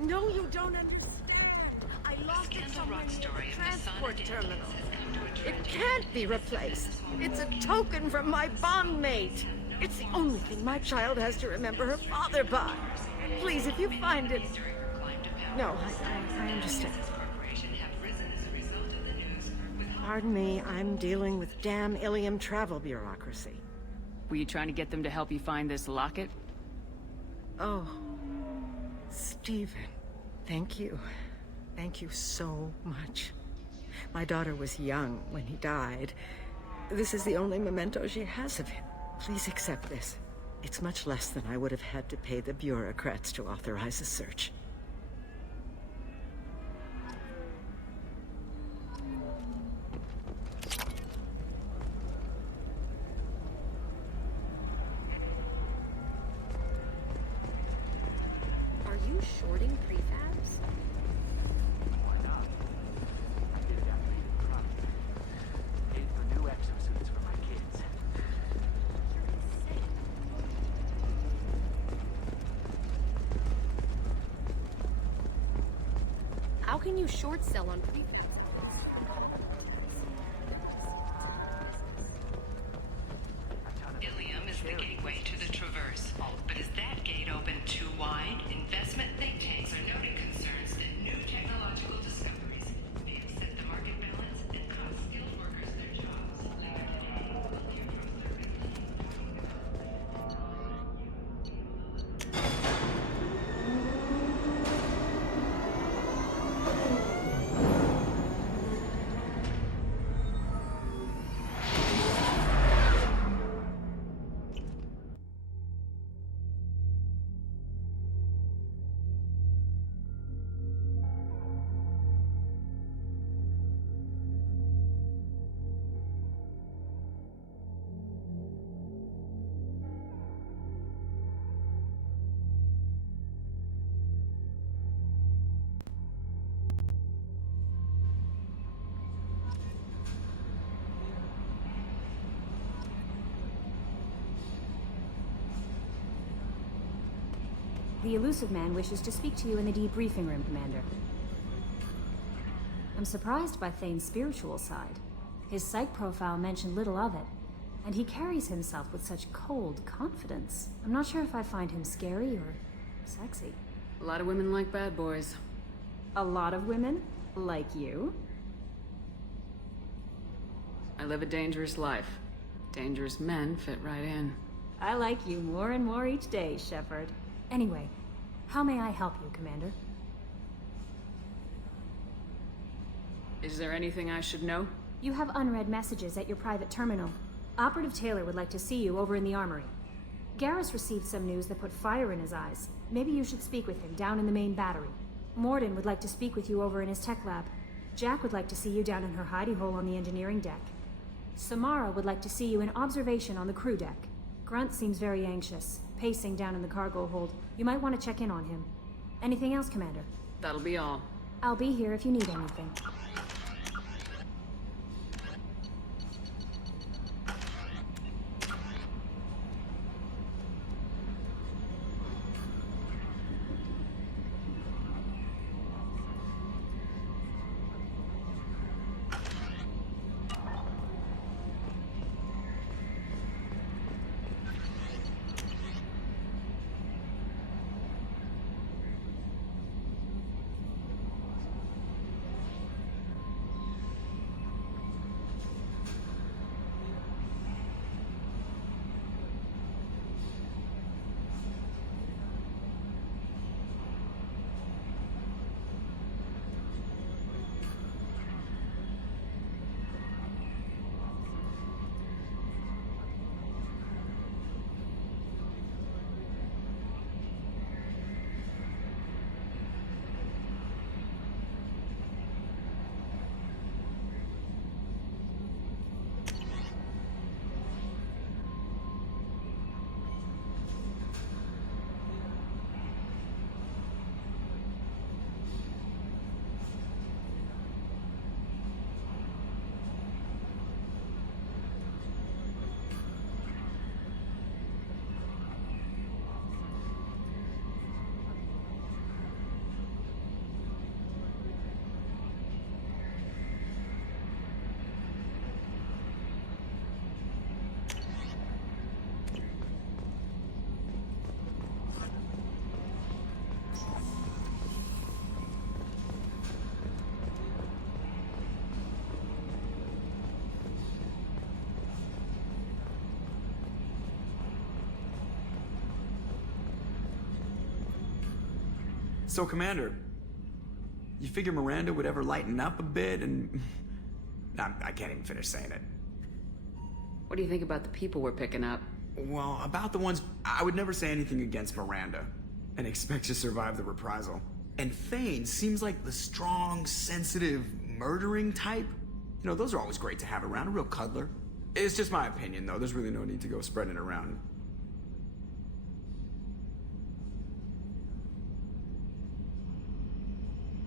No, you don't understand. I lost it somewhere near the transport terminal. It can't be replaced. It's a token from my bondmate. It's the only thing my child has to remember her father by. Please, if you find it... No, I understand. Pardon me, I'm dealing with damn Ilium travel bureaucracy. Were you trying to get them to help you find this locket? Oh, Stephen, thank you. Thank you so much. My daughter was young when he died. This is the only memento she has of him. Please accept this. It's much less than I would have had to pay the bureaucrats to authorize a search. Are you shorting prefabs? Why not? I did it after you cried. Paid for new exosuits for my kids. can you short sell on pre? Ilium is the gateway to the Traverse. But is that gate open too wide? Investment think tanks are noting concerns that new technological discoveries may upset the market balance and cost skilled workers their jobs. The elusive man wishes to speak to you in the debriefing room, Commander. I'm surprised by Thane's spiritual side. His psych profile mentioned little of it, and he carries himself with such cold confidence. I'm not sure if I find him scary or sexy. A lot of women like bad boys. A lot of women? Like you? I live a dangerous life. Dangerous men fit right in. I like you more and more each day, Shepard. Anyway, how may I help you, Commander? Is there anything I should know? You have unread messages at your private terminal. Operative Taylor would like to see you over in the armory. Garrus received some news that put fire in his eyes. Maybe you should speak with him down in the main battery. Morden would like to speak with you over in his tech lab. Jack would like to see you down in her hidey hole on the engineering deck. Samara would like to see you in observation on the crew deck. Grunt seems very anxious, pacing down in the cargo hold. You might want to check in on him. Anything else, Commander? That'll be all. I'll be here if you need anything. So, Commander, you figure Miranda would ever lighten up a bit and... I can't even finish saying it. What do you think about the people we're picking up? Well, about the ones... I would never say anything against Miranda and expect to survive the reprisal. And Thane seems like the strong, sensitive, murdering type. You know, those are always great to have around, a real cuddler. It's just my opinion, though. There's really no need to go spreading it around.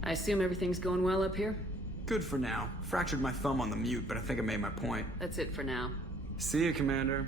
I assume everything's going well up here? Good for now. Fractured my thumb on the mute, but I think I made my point. That's it for now. See you, Commander.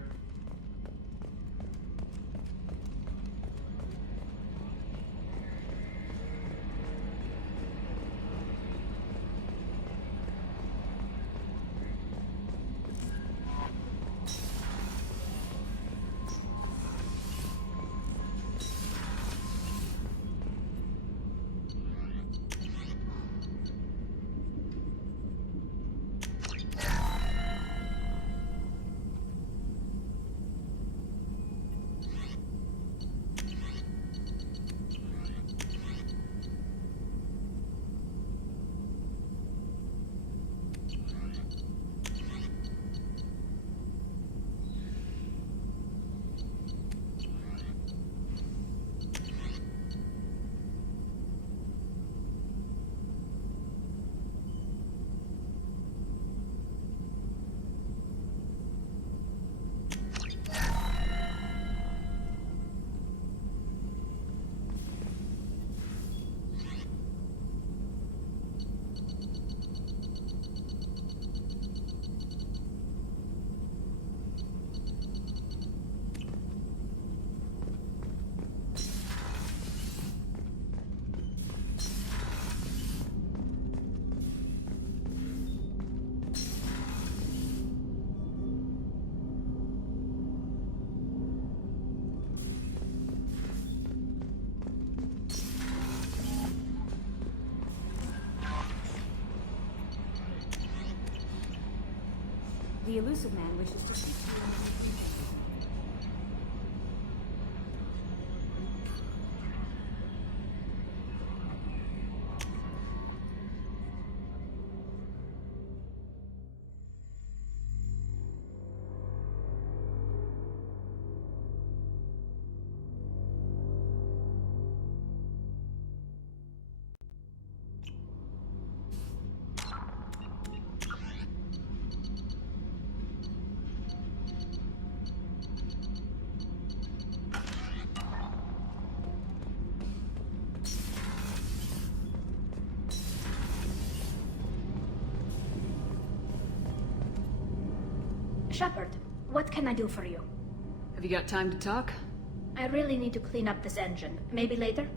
The elusive man wishes to speak to you. Shepard, what can I do for you? Have you got time to talk? I really need to clean up this engine. Maybe later?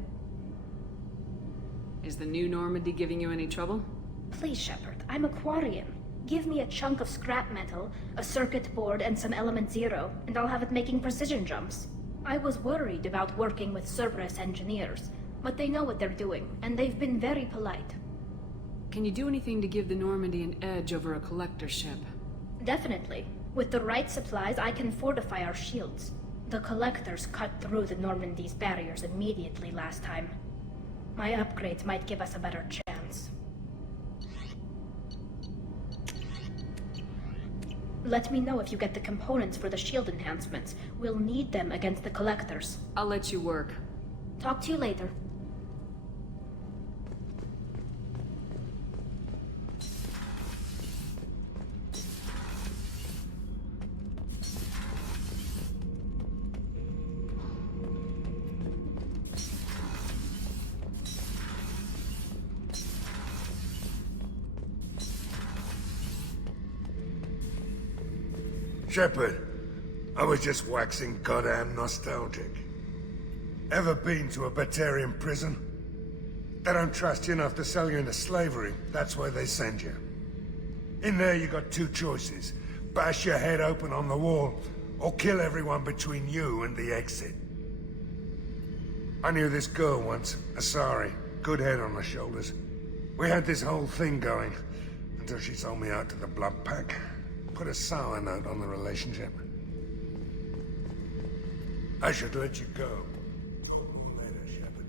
Is the new Normandy giving you any trouble? Please, Shepard, I'm a Quarian. Give me a chunk of scrap metal, a circuit board, and some element zero, and I'll have it making precision jumps. I was worried about working with Cerberus engineers, but they know what they're doing, and they've been very polite. Can you do anything to give the Normandy an edge over a collector ship? Definitely. With the right supplies, I can fortify our shields. The Collectors cut through the Normandy's barriers immediately last time. My upgrades might give us a better chance. Let me know if you get the components for the shield enhancements. We'll need them against the Collectors. I'll let you work. Talk to you later. Shepard, I was just waxing goddamn nostalgic. Ever been to a Batarian prison? They don't trust you enough to sell you into slavery. That's why they send you. In there you got two choices. Bash your head open on the wall, or kill everyone between you and the exit. I knew this girl once, Asari. Good head on her shoulders. We had this whole thing going, until she sold me out to the Blood Pack. Put a sour note on the relationship. I should let you go. Talk more later, Shepard.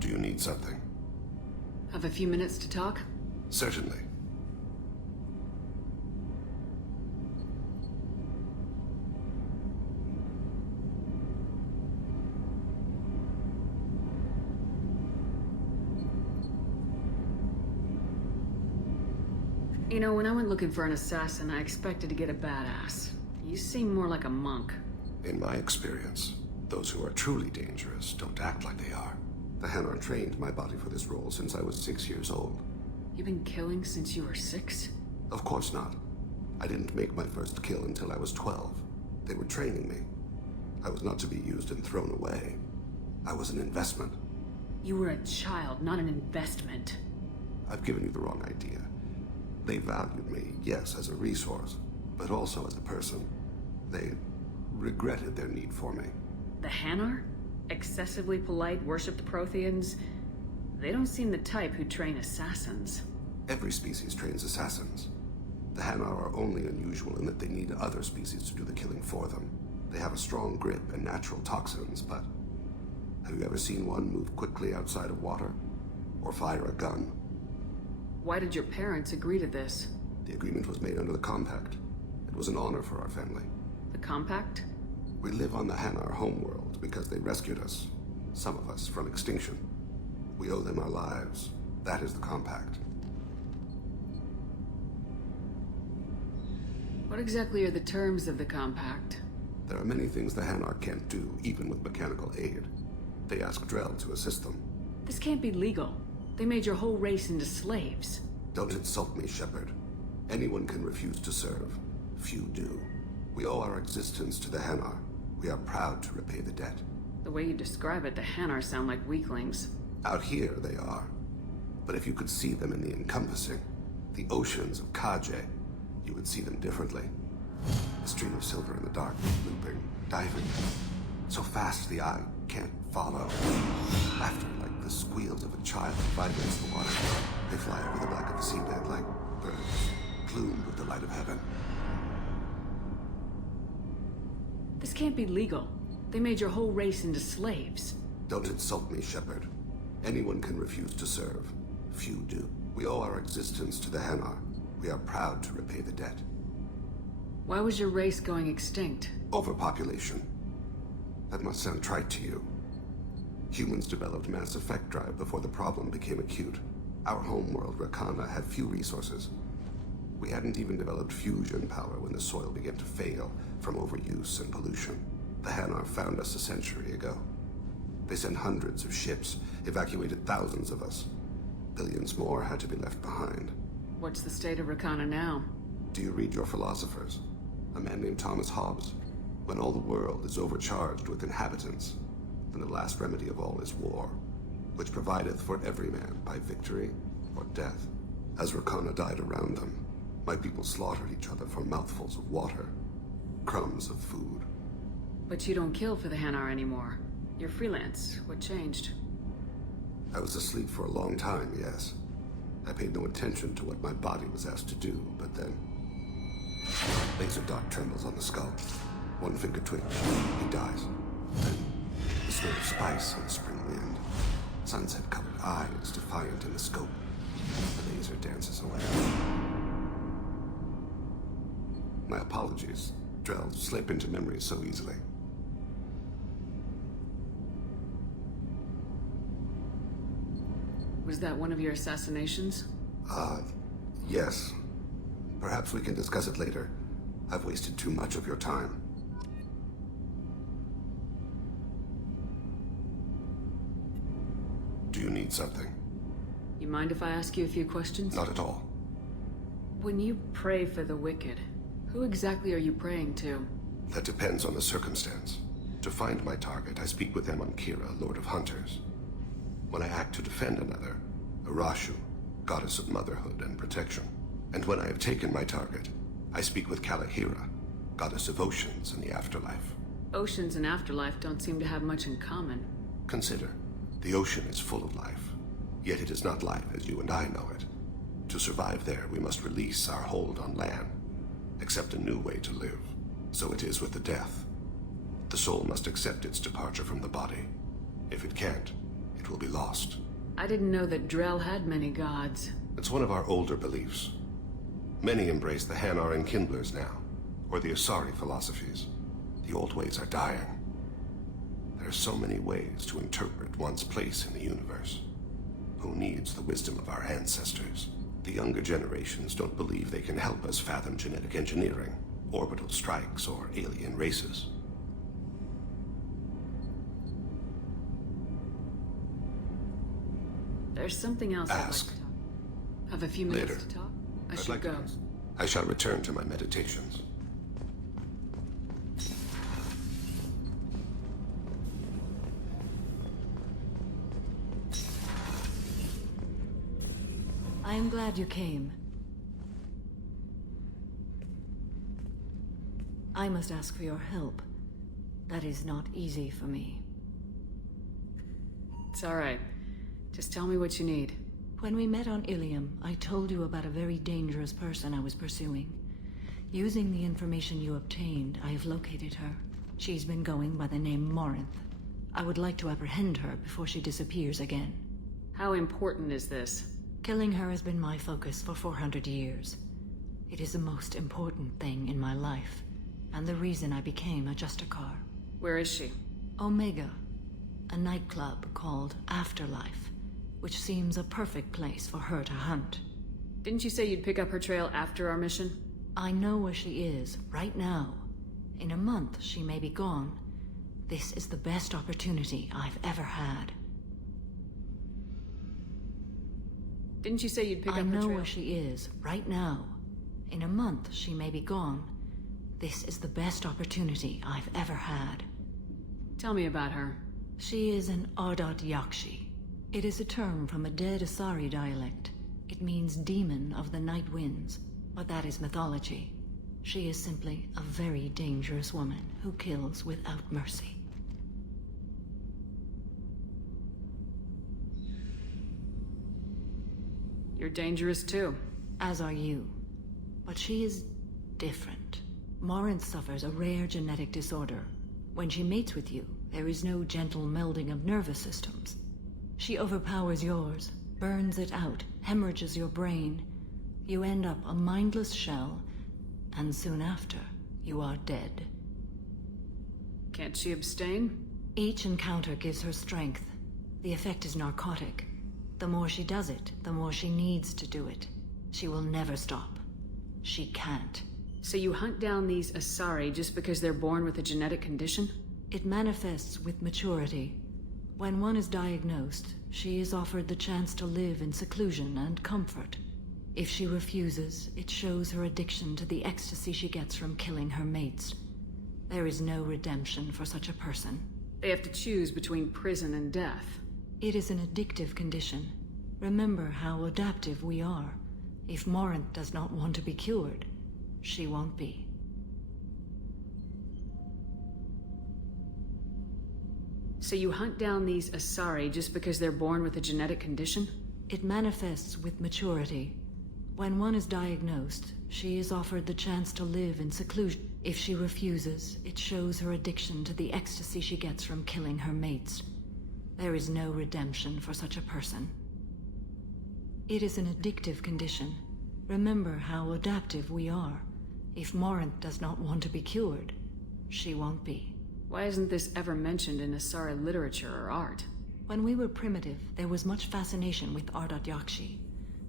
Do you need something? Have a few minutes to talk? Certainly. You know, when I went looking for an assassin, I expected to get a badass. You seem more like a monk. In my experience, those who are truly dangerous don't act like they are. The Hanar trained my body for this role since I was 6 years old. You've been killing since you were 6? Of course not. I didn't make my first kill until I was 12. They were training me. I was not to be used and thrown away. I was an investment. You were a child, not an investment. I've given you the wrong idea. They valued me, yes, as a resource, but also as a person. They regretted their need for me. The Hanar? Excessively polite, worshipped Protheans? They don't seem the type who train assassins. Every species trains assassins. The Hanar are only unusual in that they need other species to do the killing for them. They have a strong grip and natural toxins, but have you ever seen one move quickly outside of water? Or fire a gun? Why did your parents agree to this? The agreement was made under the Compact. It was an honor for our family. The Compact? We live on the Hanar homeworld because they rescued us, some of us, from extinction. We owe them our lives. That is the Compact. What exactly are the terms of the compact? There are many things the Hanar can't do, even with mechanical aid. They ask Drell to assist them. This can't be legal. They made your whole race into slaves. Don't insult me, Shepard. Anyone can refuse to serve. Few do. We owe our existence to the Hanar. We are proud to repay the debt. The way you describe it, the Hanar sound like weaklings. Out here, they are. But if you could see them in the encompassing, the oceans of Kaje, you would see them differently. A stream of silver in the dark, looping, diving. So fast the eye can't follow. Laughter like the squeals of a child vibrates the water. They fly over the back of the seabed like birds, plumed with the light of heaven. This can't be legal. They made your whole race into slaves. Don't insult me, Shepard. Anyone can refuse to serve. Few do. We owe our existence to the Hanar. We are proud to repay the debt. Why was your race going extinct? Overpopulation. That must sound trite to you. Humans developed mass effect drive before the problem became acute. Our homeworld, Rakana, had few resources. We hadn't even developed fusion power when the soil began to fail from overuse and pollution. The Hanar found us a century ago. They sent hundreds of ships, evacuated thousands of us. Billions more had to be left behind. What's the state of Rakana now? Do you read your philosophers? A man named Thomas Hobbes. When all the world is overcharged with inhabitants, then the last remedy of all is war, which provideth for every man by victory or death. As Rakana died around them, my people slaughtered each other for mouthfuls of water, crumbs of food. But you don't kill for the Hanar anymore. You're freelance. What changed? I was asleep for a long time, yes. I paid no attention to what my body was asked to do, but then... Laser dot trembles on the skull. One finger twitch. He dies. Then, the smell of spice on the spring wind. Sunset-colored eyes defiant in the scope. The laser dances away. My apologies. Drell slip into memory so easily. Was that one of your assassinations? Yes. Perhaps we can discuss it later. I've wasted too much of your time. Do you need something? You mind if I ask you a few questions? Not at all. When you pray for the wicked, who exactly are you praying to? That depends on the circumstance. To find my target, I speak with them on Kira, Lord of Hunters. When I act to defend another, Arashu, goddess of motherhood and protection. And when I have taken my target, I speak with Kalahira, goddess of oceans and the afterlife. Oceans and afterlife don't seem to have much in common. Consider, the ocean is full of life, yet it is not life as you and I know it. To survive there, we must release our hold on land, accept a new way to live. So it is with the death. The soul must accept its departure from the body. If it can't, it will be lost. I didn't know that Drell had many gods. It's one of our older beliefs. Many embrace the Hanar and Kindlers now, or the Asari philosophies. The old ways are dying. There are so many ways to interpret one's place in the universe. Who needs the wisdom of our ancestors? The younger generations don't believe they can help us fathom genetic engineering, orbital strikes, or alien races. There's something else I'd like to talk. Have a few minutes Later. to talk? I I'd should like go. I shall return to my meditations. I am glad you came. I must ask for your help. That is not easy for me. It's all right. Just tell me what you need. When we met on Ilium, I told you about a very dangerous person I was pursuing. Using the information you obtained, I have located her. She's been going by the name Morinth. I would like to apprehend her before she disappears again. How important is this? Killing her has been my focus for 400 years. It is the most important thing in my life, and the reason I became a Justicar. Where is she? Omega, a nightclub called Afterlife, which seems a perfect place for her to hunt. Didn't you say you'd pick up her trail after our mission? I know where she is, right now. In a month, she may be gone. This is the best opportunity I've ever had. Didn't you say you'd pick up I her know trail? where she is, right now. In a month, she may be gone. This is the best opportunity I've ever had. Tell me about her. She is an Ardat Yakshi. It is a term from a dead Asari dialect. It means demon of the night winds, but that is mythology. She is simply a very dangerous woman who kills without mercy. You're dangerous too. As are you. But she is different. Morinth suffers a rare genetic disorder. When she mates with you, there is no gentle melding of nervous systems. She overpowers yours, burns it out, hemorrhages your brain. You end up a mindless shell, and soon after, you are dead. Can't she abstain? Each encounter gives her strength. The effect is narcotic. The more she does it, the more she needs to do it. She will never stop. She can't. So you hunt down these Asari just because they're born with a genetic condition? It manifests with maturity. When one is diagnosed, she is offered the chance to live in seclusion and comfort. If she refuses, it shows her addiction to the ecstasy she gets from killing her mates. There is no redemption for such a person. They have to choose between prison and death. It is an addictive condition. Remember how adaptive we are. If Morinth does not want to be cured, she won't be. So you hunt down these Asari just because they're born with a genetic condition? It manifests with maturity. When one is diagnosed, she is offered the chance to live in seclusion. If she refuses, it shows her addiction to the ecstasy she gets from killing her mates. There is no redemption for such a person. It is an addictive condition. Remember how adaptive we are. If Morinth does not want to be cured, she won't be. Why isn't this ever mentioned in Asari literature or art? When we were primitive, there was much fascination with Ardat Yakshi.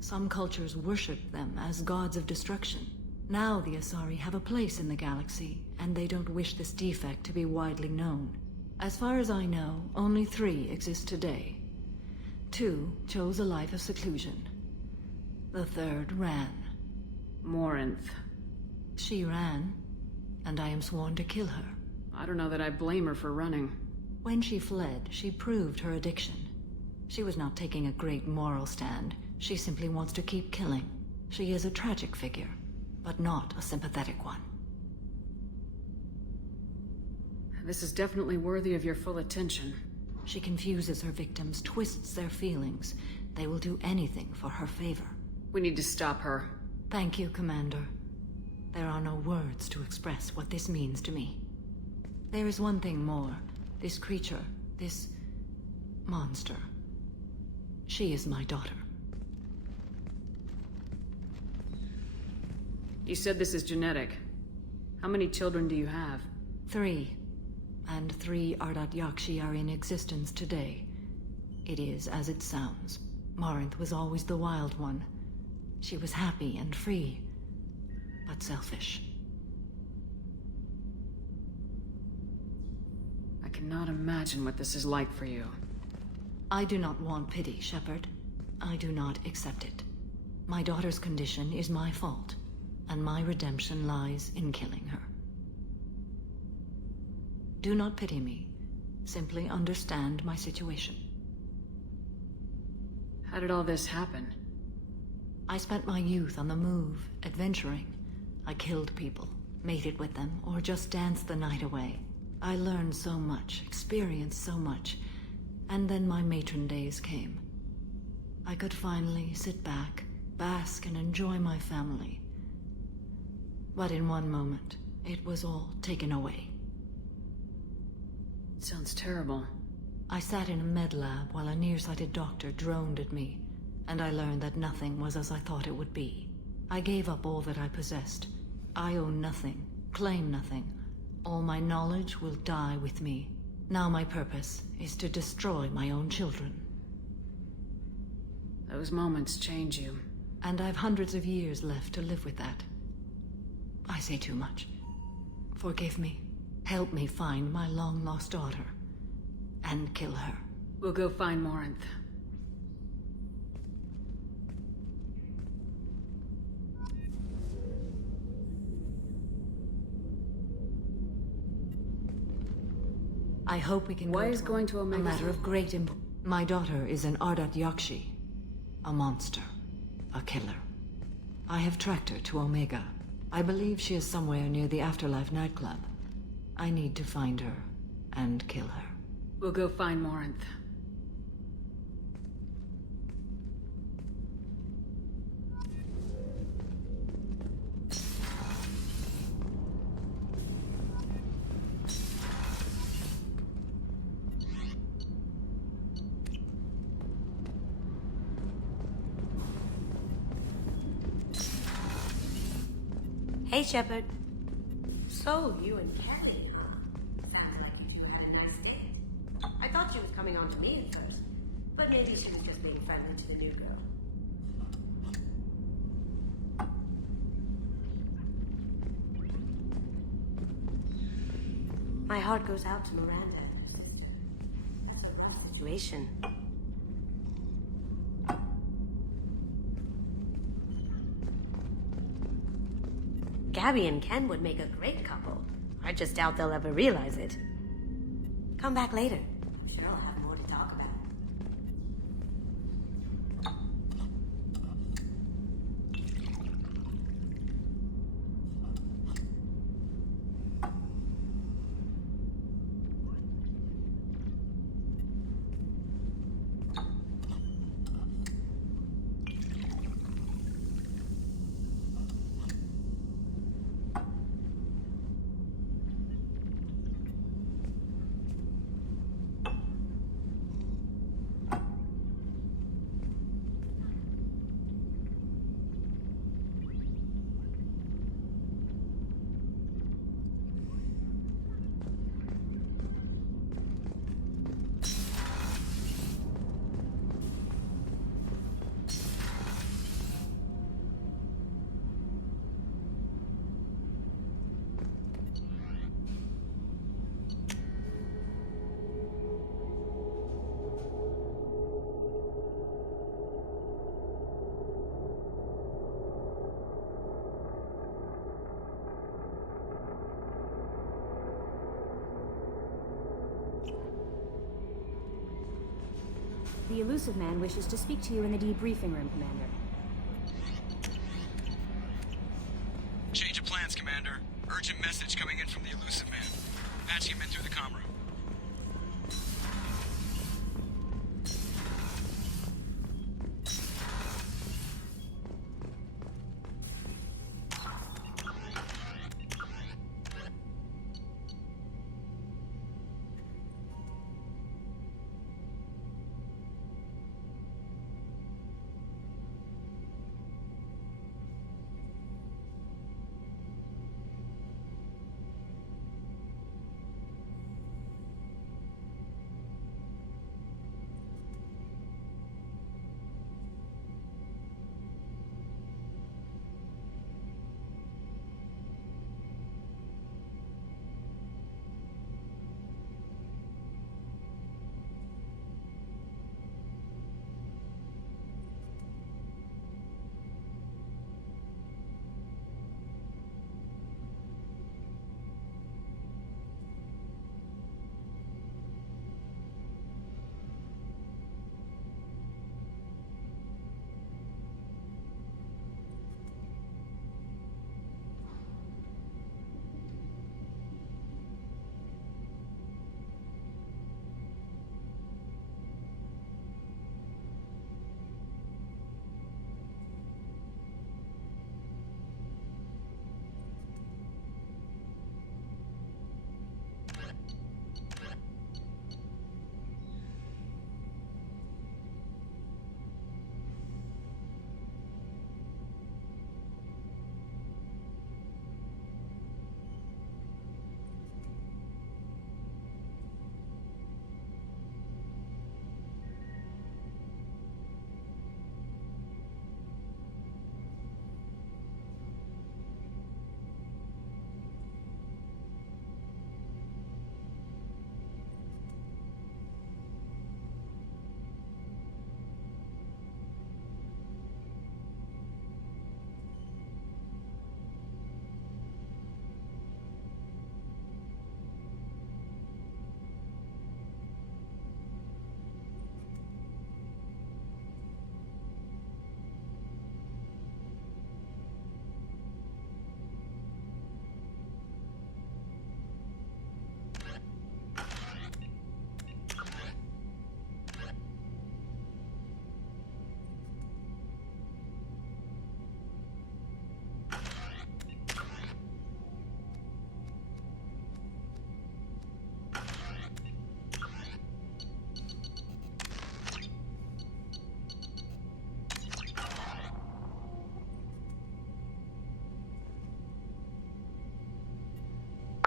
Some cultures worshipped them as gods of destruction. Now the Asari have a place in the galaxy, and they don't wish this defect to be widely known. As far as I know, only 3 exist today. 2 chose a life of seclusion. The 3rd ran. Morinth. She ran, and I am sworn to kill her. I don't know that I blame her for running. When she fled, she proved her addiction. She was not taking a great moral stand. She simply wants to keep killing. She is a tragic figure, but not a sympathetic one. This is definitely worthy of your full attention. She confuses her victims, twists their feelings. They will do anything for her favor. We need to stop her. Thank you, Commander. There are no words to express what this means to me. There is one thing more. This creature, this monster. She is my daughter. You said this is genetic. How many children do you have? 3. And 3 Ardat Yakshi are in existence today. It is as it sounds. Morinth was always the wild one. She was happy and free, but selfish. I cannot imagine what this is like for you. I do not want pity, Shepard. I do not accept it. My daughter's condition is my fault, and my redemption lies in killing her. Do not pity me. Simply understand my situation. How did all this happen? I spent my youth on the move, adventuring. I killed people, mated with them, or just danced the night away. I learned so much, experienced so much, and then my matron days came. I could finally sit back, bask, and enjoy my family. But in one moment, it was all taken away. It sounds terrible. I sat in a med lab while a nearsighted doctor droned at me, and I learned that nothing was as I thought it would be. I gave up all that I possessed. I own nothing, claim nothing. All my knowledge will die with me. Now my purpose is to destroy my own children. Those moments change you. And I've hundreds of years left to live with that. I say too much. Forgive me. Help me find my long-lost daughter. And kill her. We'll go find Morinth. I hope we can Why go is to going to Omega a matter of Zone? great importance. My daughter is an Ardat Yakshi. A monster. A killer. I have tracked her to Omega. I believe she is somewhere near the Afterlife nightclub. I need to find her and kill her. We'll go find Morinth. Hey, Shepard. So, you and Kelly, huh? Sounds like you two had a nice date. I thought she was coming on to me at first, but maybe she was just being friendly to the new girl. My heart goes out to Miranda and her sister. That's a rough situation. Gabby and Ken would make a great couple. I just doubt they'll ever realize it. Come back later. I'm sure I'll have more to talk about. The Elusive Man wishes to speak to you in the debriefing room, Commander. Change of plans, Commander. Urgent message coming in from the Elusive Man. Patching him in through the comm room.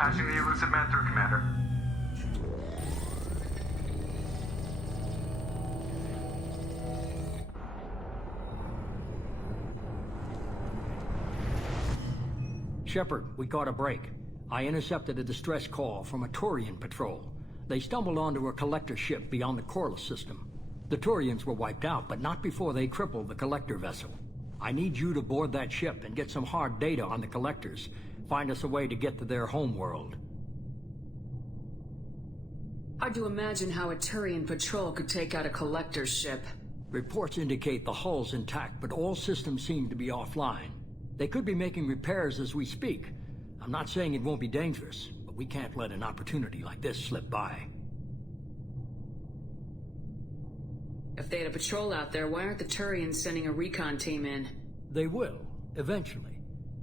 Patching the elusive man through, Commander. Shepard, we caught a break. I intercepted a distress call from a Turian patrol. They stumbled onto a collector ship beyond the Corliss system. The Turians were wiped out, but not before they crippled the collector vessel. I need you to board that ship and get some hard data on the collectors. Find us a way to get to their homeworld. Hard to imagine how a Turian patrol could take out a collector's ship. Reports indicate the hull's intact, but all systems seem to be offline. They could be making repairs as we speak. I'm not saying it won't be dangerous, but we can't let an opportunity like this slip by. If they had a patrol out there, why aren't the Turians sending a recon team in? They will, eventually.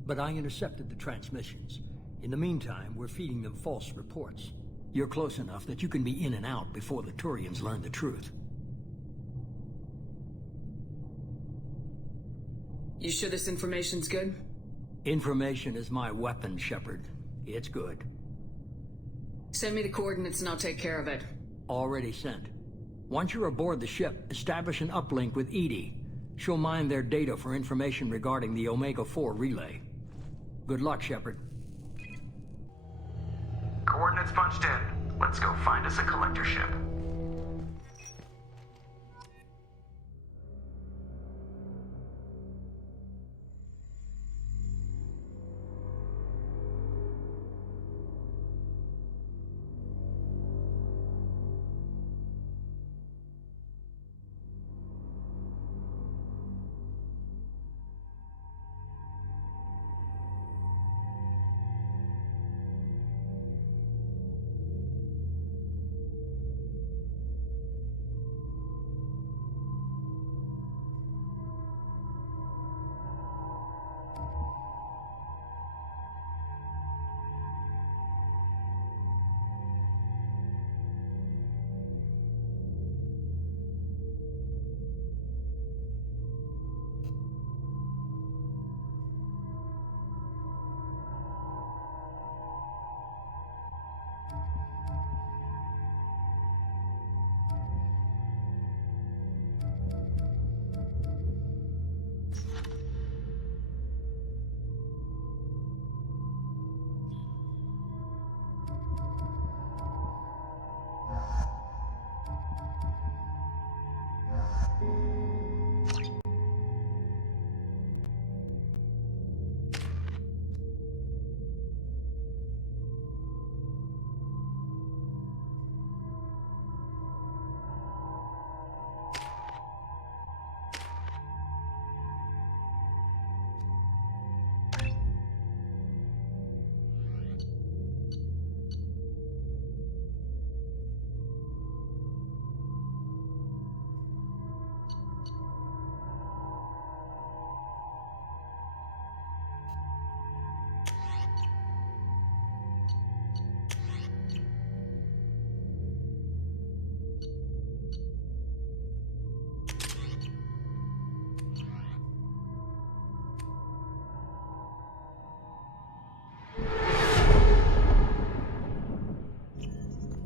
But I intercepted the transmissions. In the meantime, we're feeding them false reports. You're close enough that you can be in and out before the Turians learn the truth. You sure this information's good? Information is my weapon, Shepard. It's good. Send me the coordinates and I'll take care of it. Already sent. Once you're aboard the ship, establish an uplink with EDI. She'll mine their data for information regarding the Omega-4 relay. Good luck, Shepard. Coordinates punched in. Let's go find us a collector ship.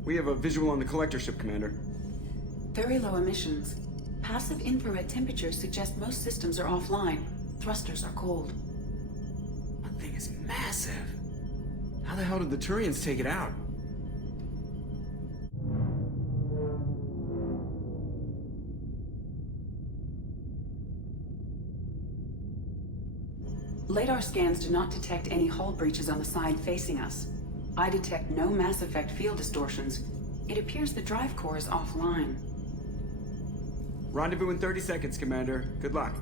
We have a visual on the collector ship, Commander. Very low emissions. Passive infrared temperatures suggest most systems are offline. Thrusters are cold. That thing is massive. How the hell did the Turians take it out? LADAR scans do not detect any hull breaches on the side facing us. I detect no Mass Effect field distortions. It appears the drive core is offline. Rendezvous in 30 seconds, Commander. Good luck.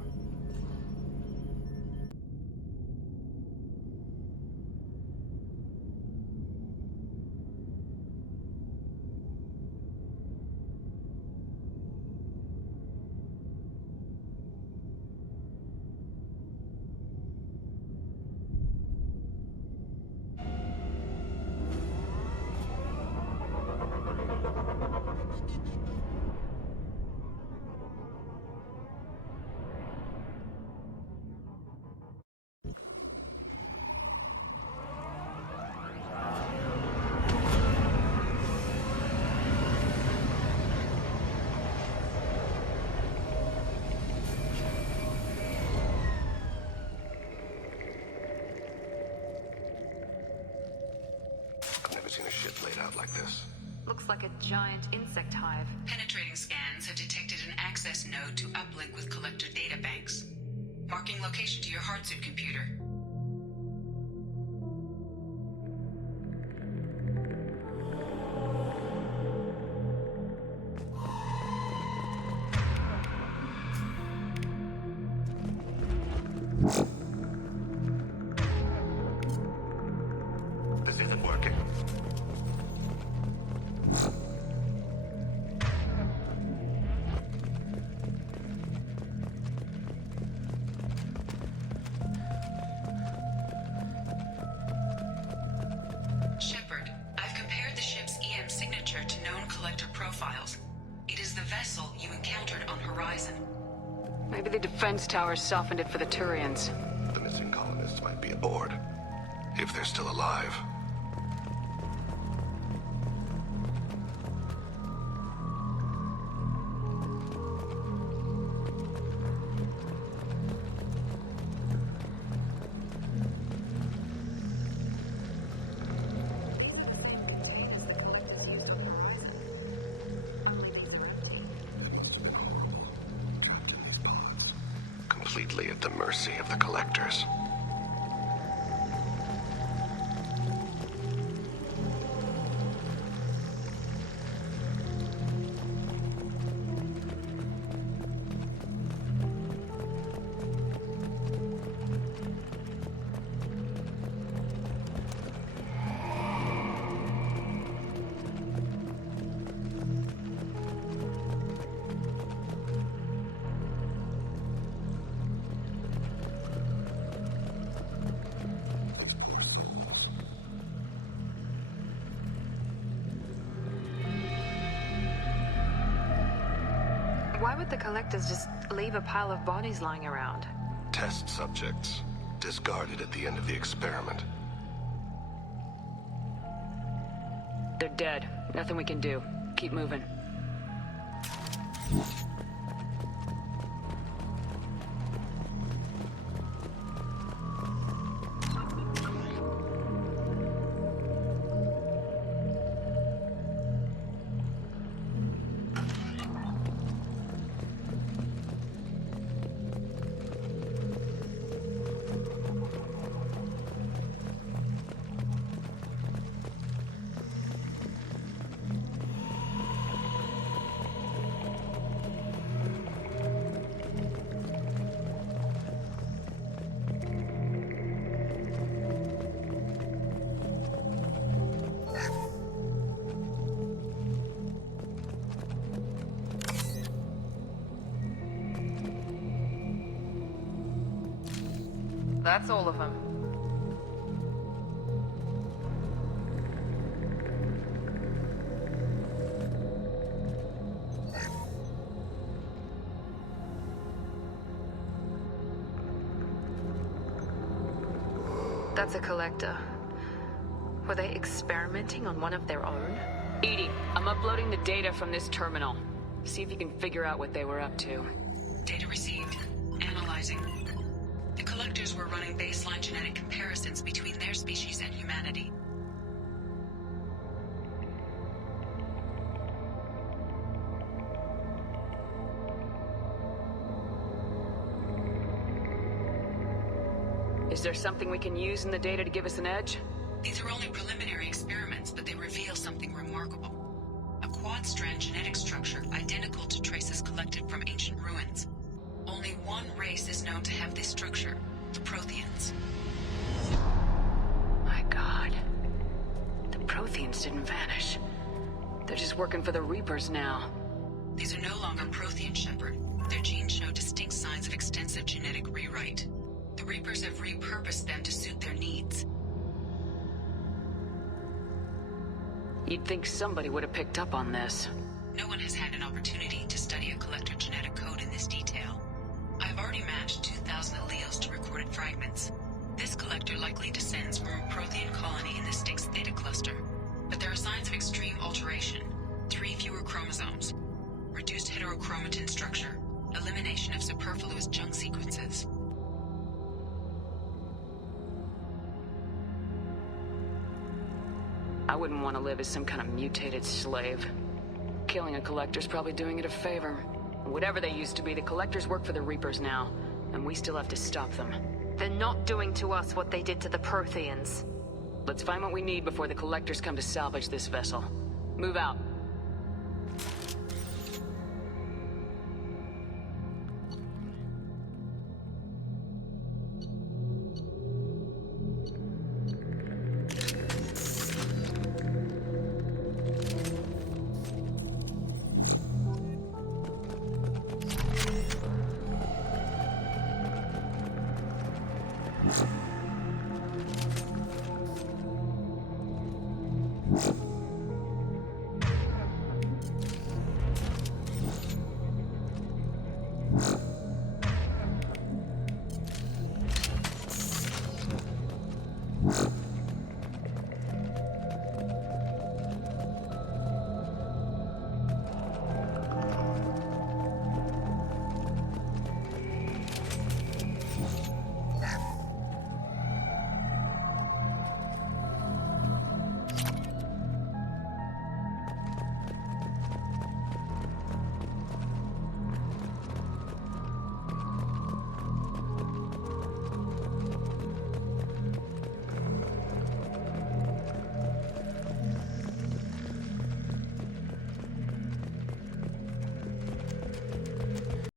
out like this? Looks like a giant insect hive. Penetrating scans have detected an access node to uplink with collector databanks. Marking location to your hardsuit computer. This isn't working. Shepard, I've compared the ship's EM signature to known collector profiles. It is the vessel you encountered on Horizon. Maybe the defense towers softened it for the Turians. The missing colonists might be aboard. If they're still alive. Completely at the mercy of the collectors. Why would the collectors just leave a pile of bodies lying around? Test subjects. Discarded at the end of the experiment. They're dead. Nothing we can do. Keep moving. That's all of them. That's a collector. Were they experimenting on one of their own? EDI, I'm uploading the data from this terminal. See if you can figure out what they were up to. Data received. Analyzing. The collectors were running baseline genetic comparisons between their species and humanity. Is there something we can use in the data to give us an edge? These are only preliminary experiments, but they reveal something remarkable. A quad-strand genetic structure identical to traces collected from ancient ruins. Only one race is known to have this structure, the Protheans. My God. The Protheans didn't vanish. They're just working for the Reapers now. These are no longer Prothean, Shepard. Their genes show distinct signs of extensive genetic rewrite. The Reapers have repurposed them to suit their needs. You'd think somebody would have picked up on this. No one has had an opportunity to study a collector genetic code in this detail. I've already matched 2,000 alleles to recorded fragments. This collector likely descends from a Prothean colony in the Styx Theta cluster. But there are signs of extreme alteration. 3 fewer chromosomes. Reduced heterochromatin structure. Elimination of superfluous junk sequences. I would wouldn't want to live as some kind of mutated slave. Killing a Collector's probably doing it a favor. Whatever they used to be, the Collectors work for the Reapers now, and we still have to stop them. They're not doing to us what they did to the Protheans. Let's find what we need before the Collectors come to salvage this vessel. Move out.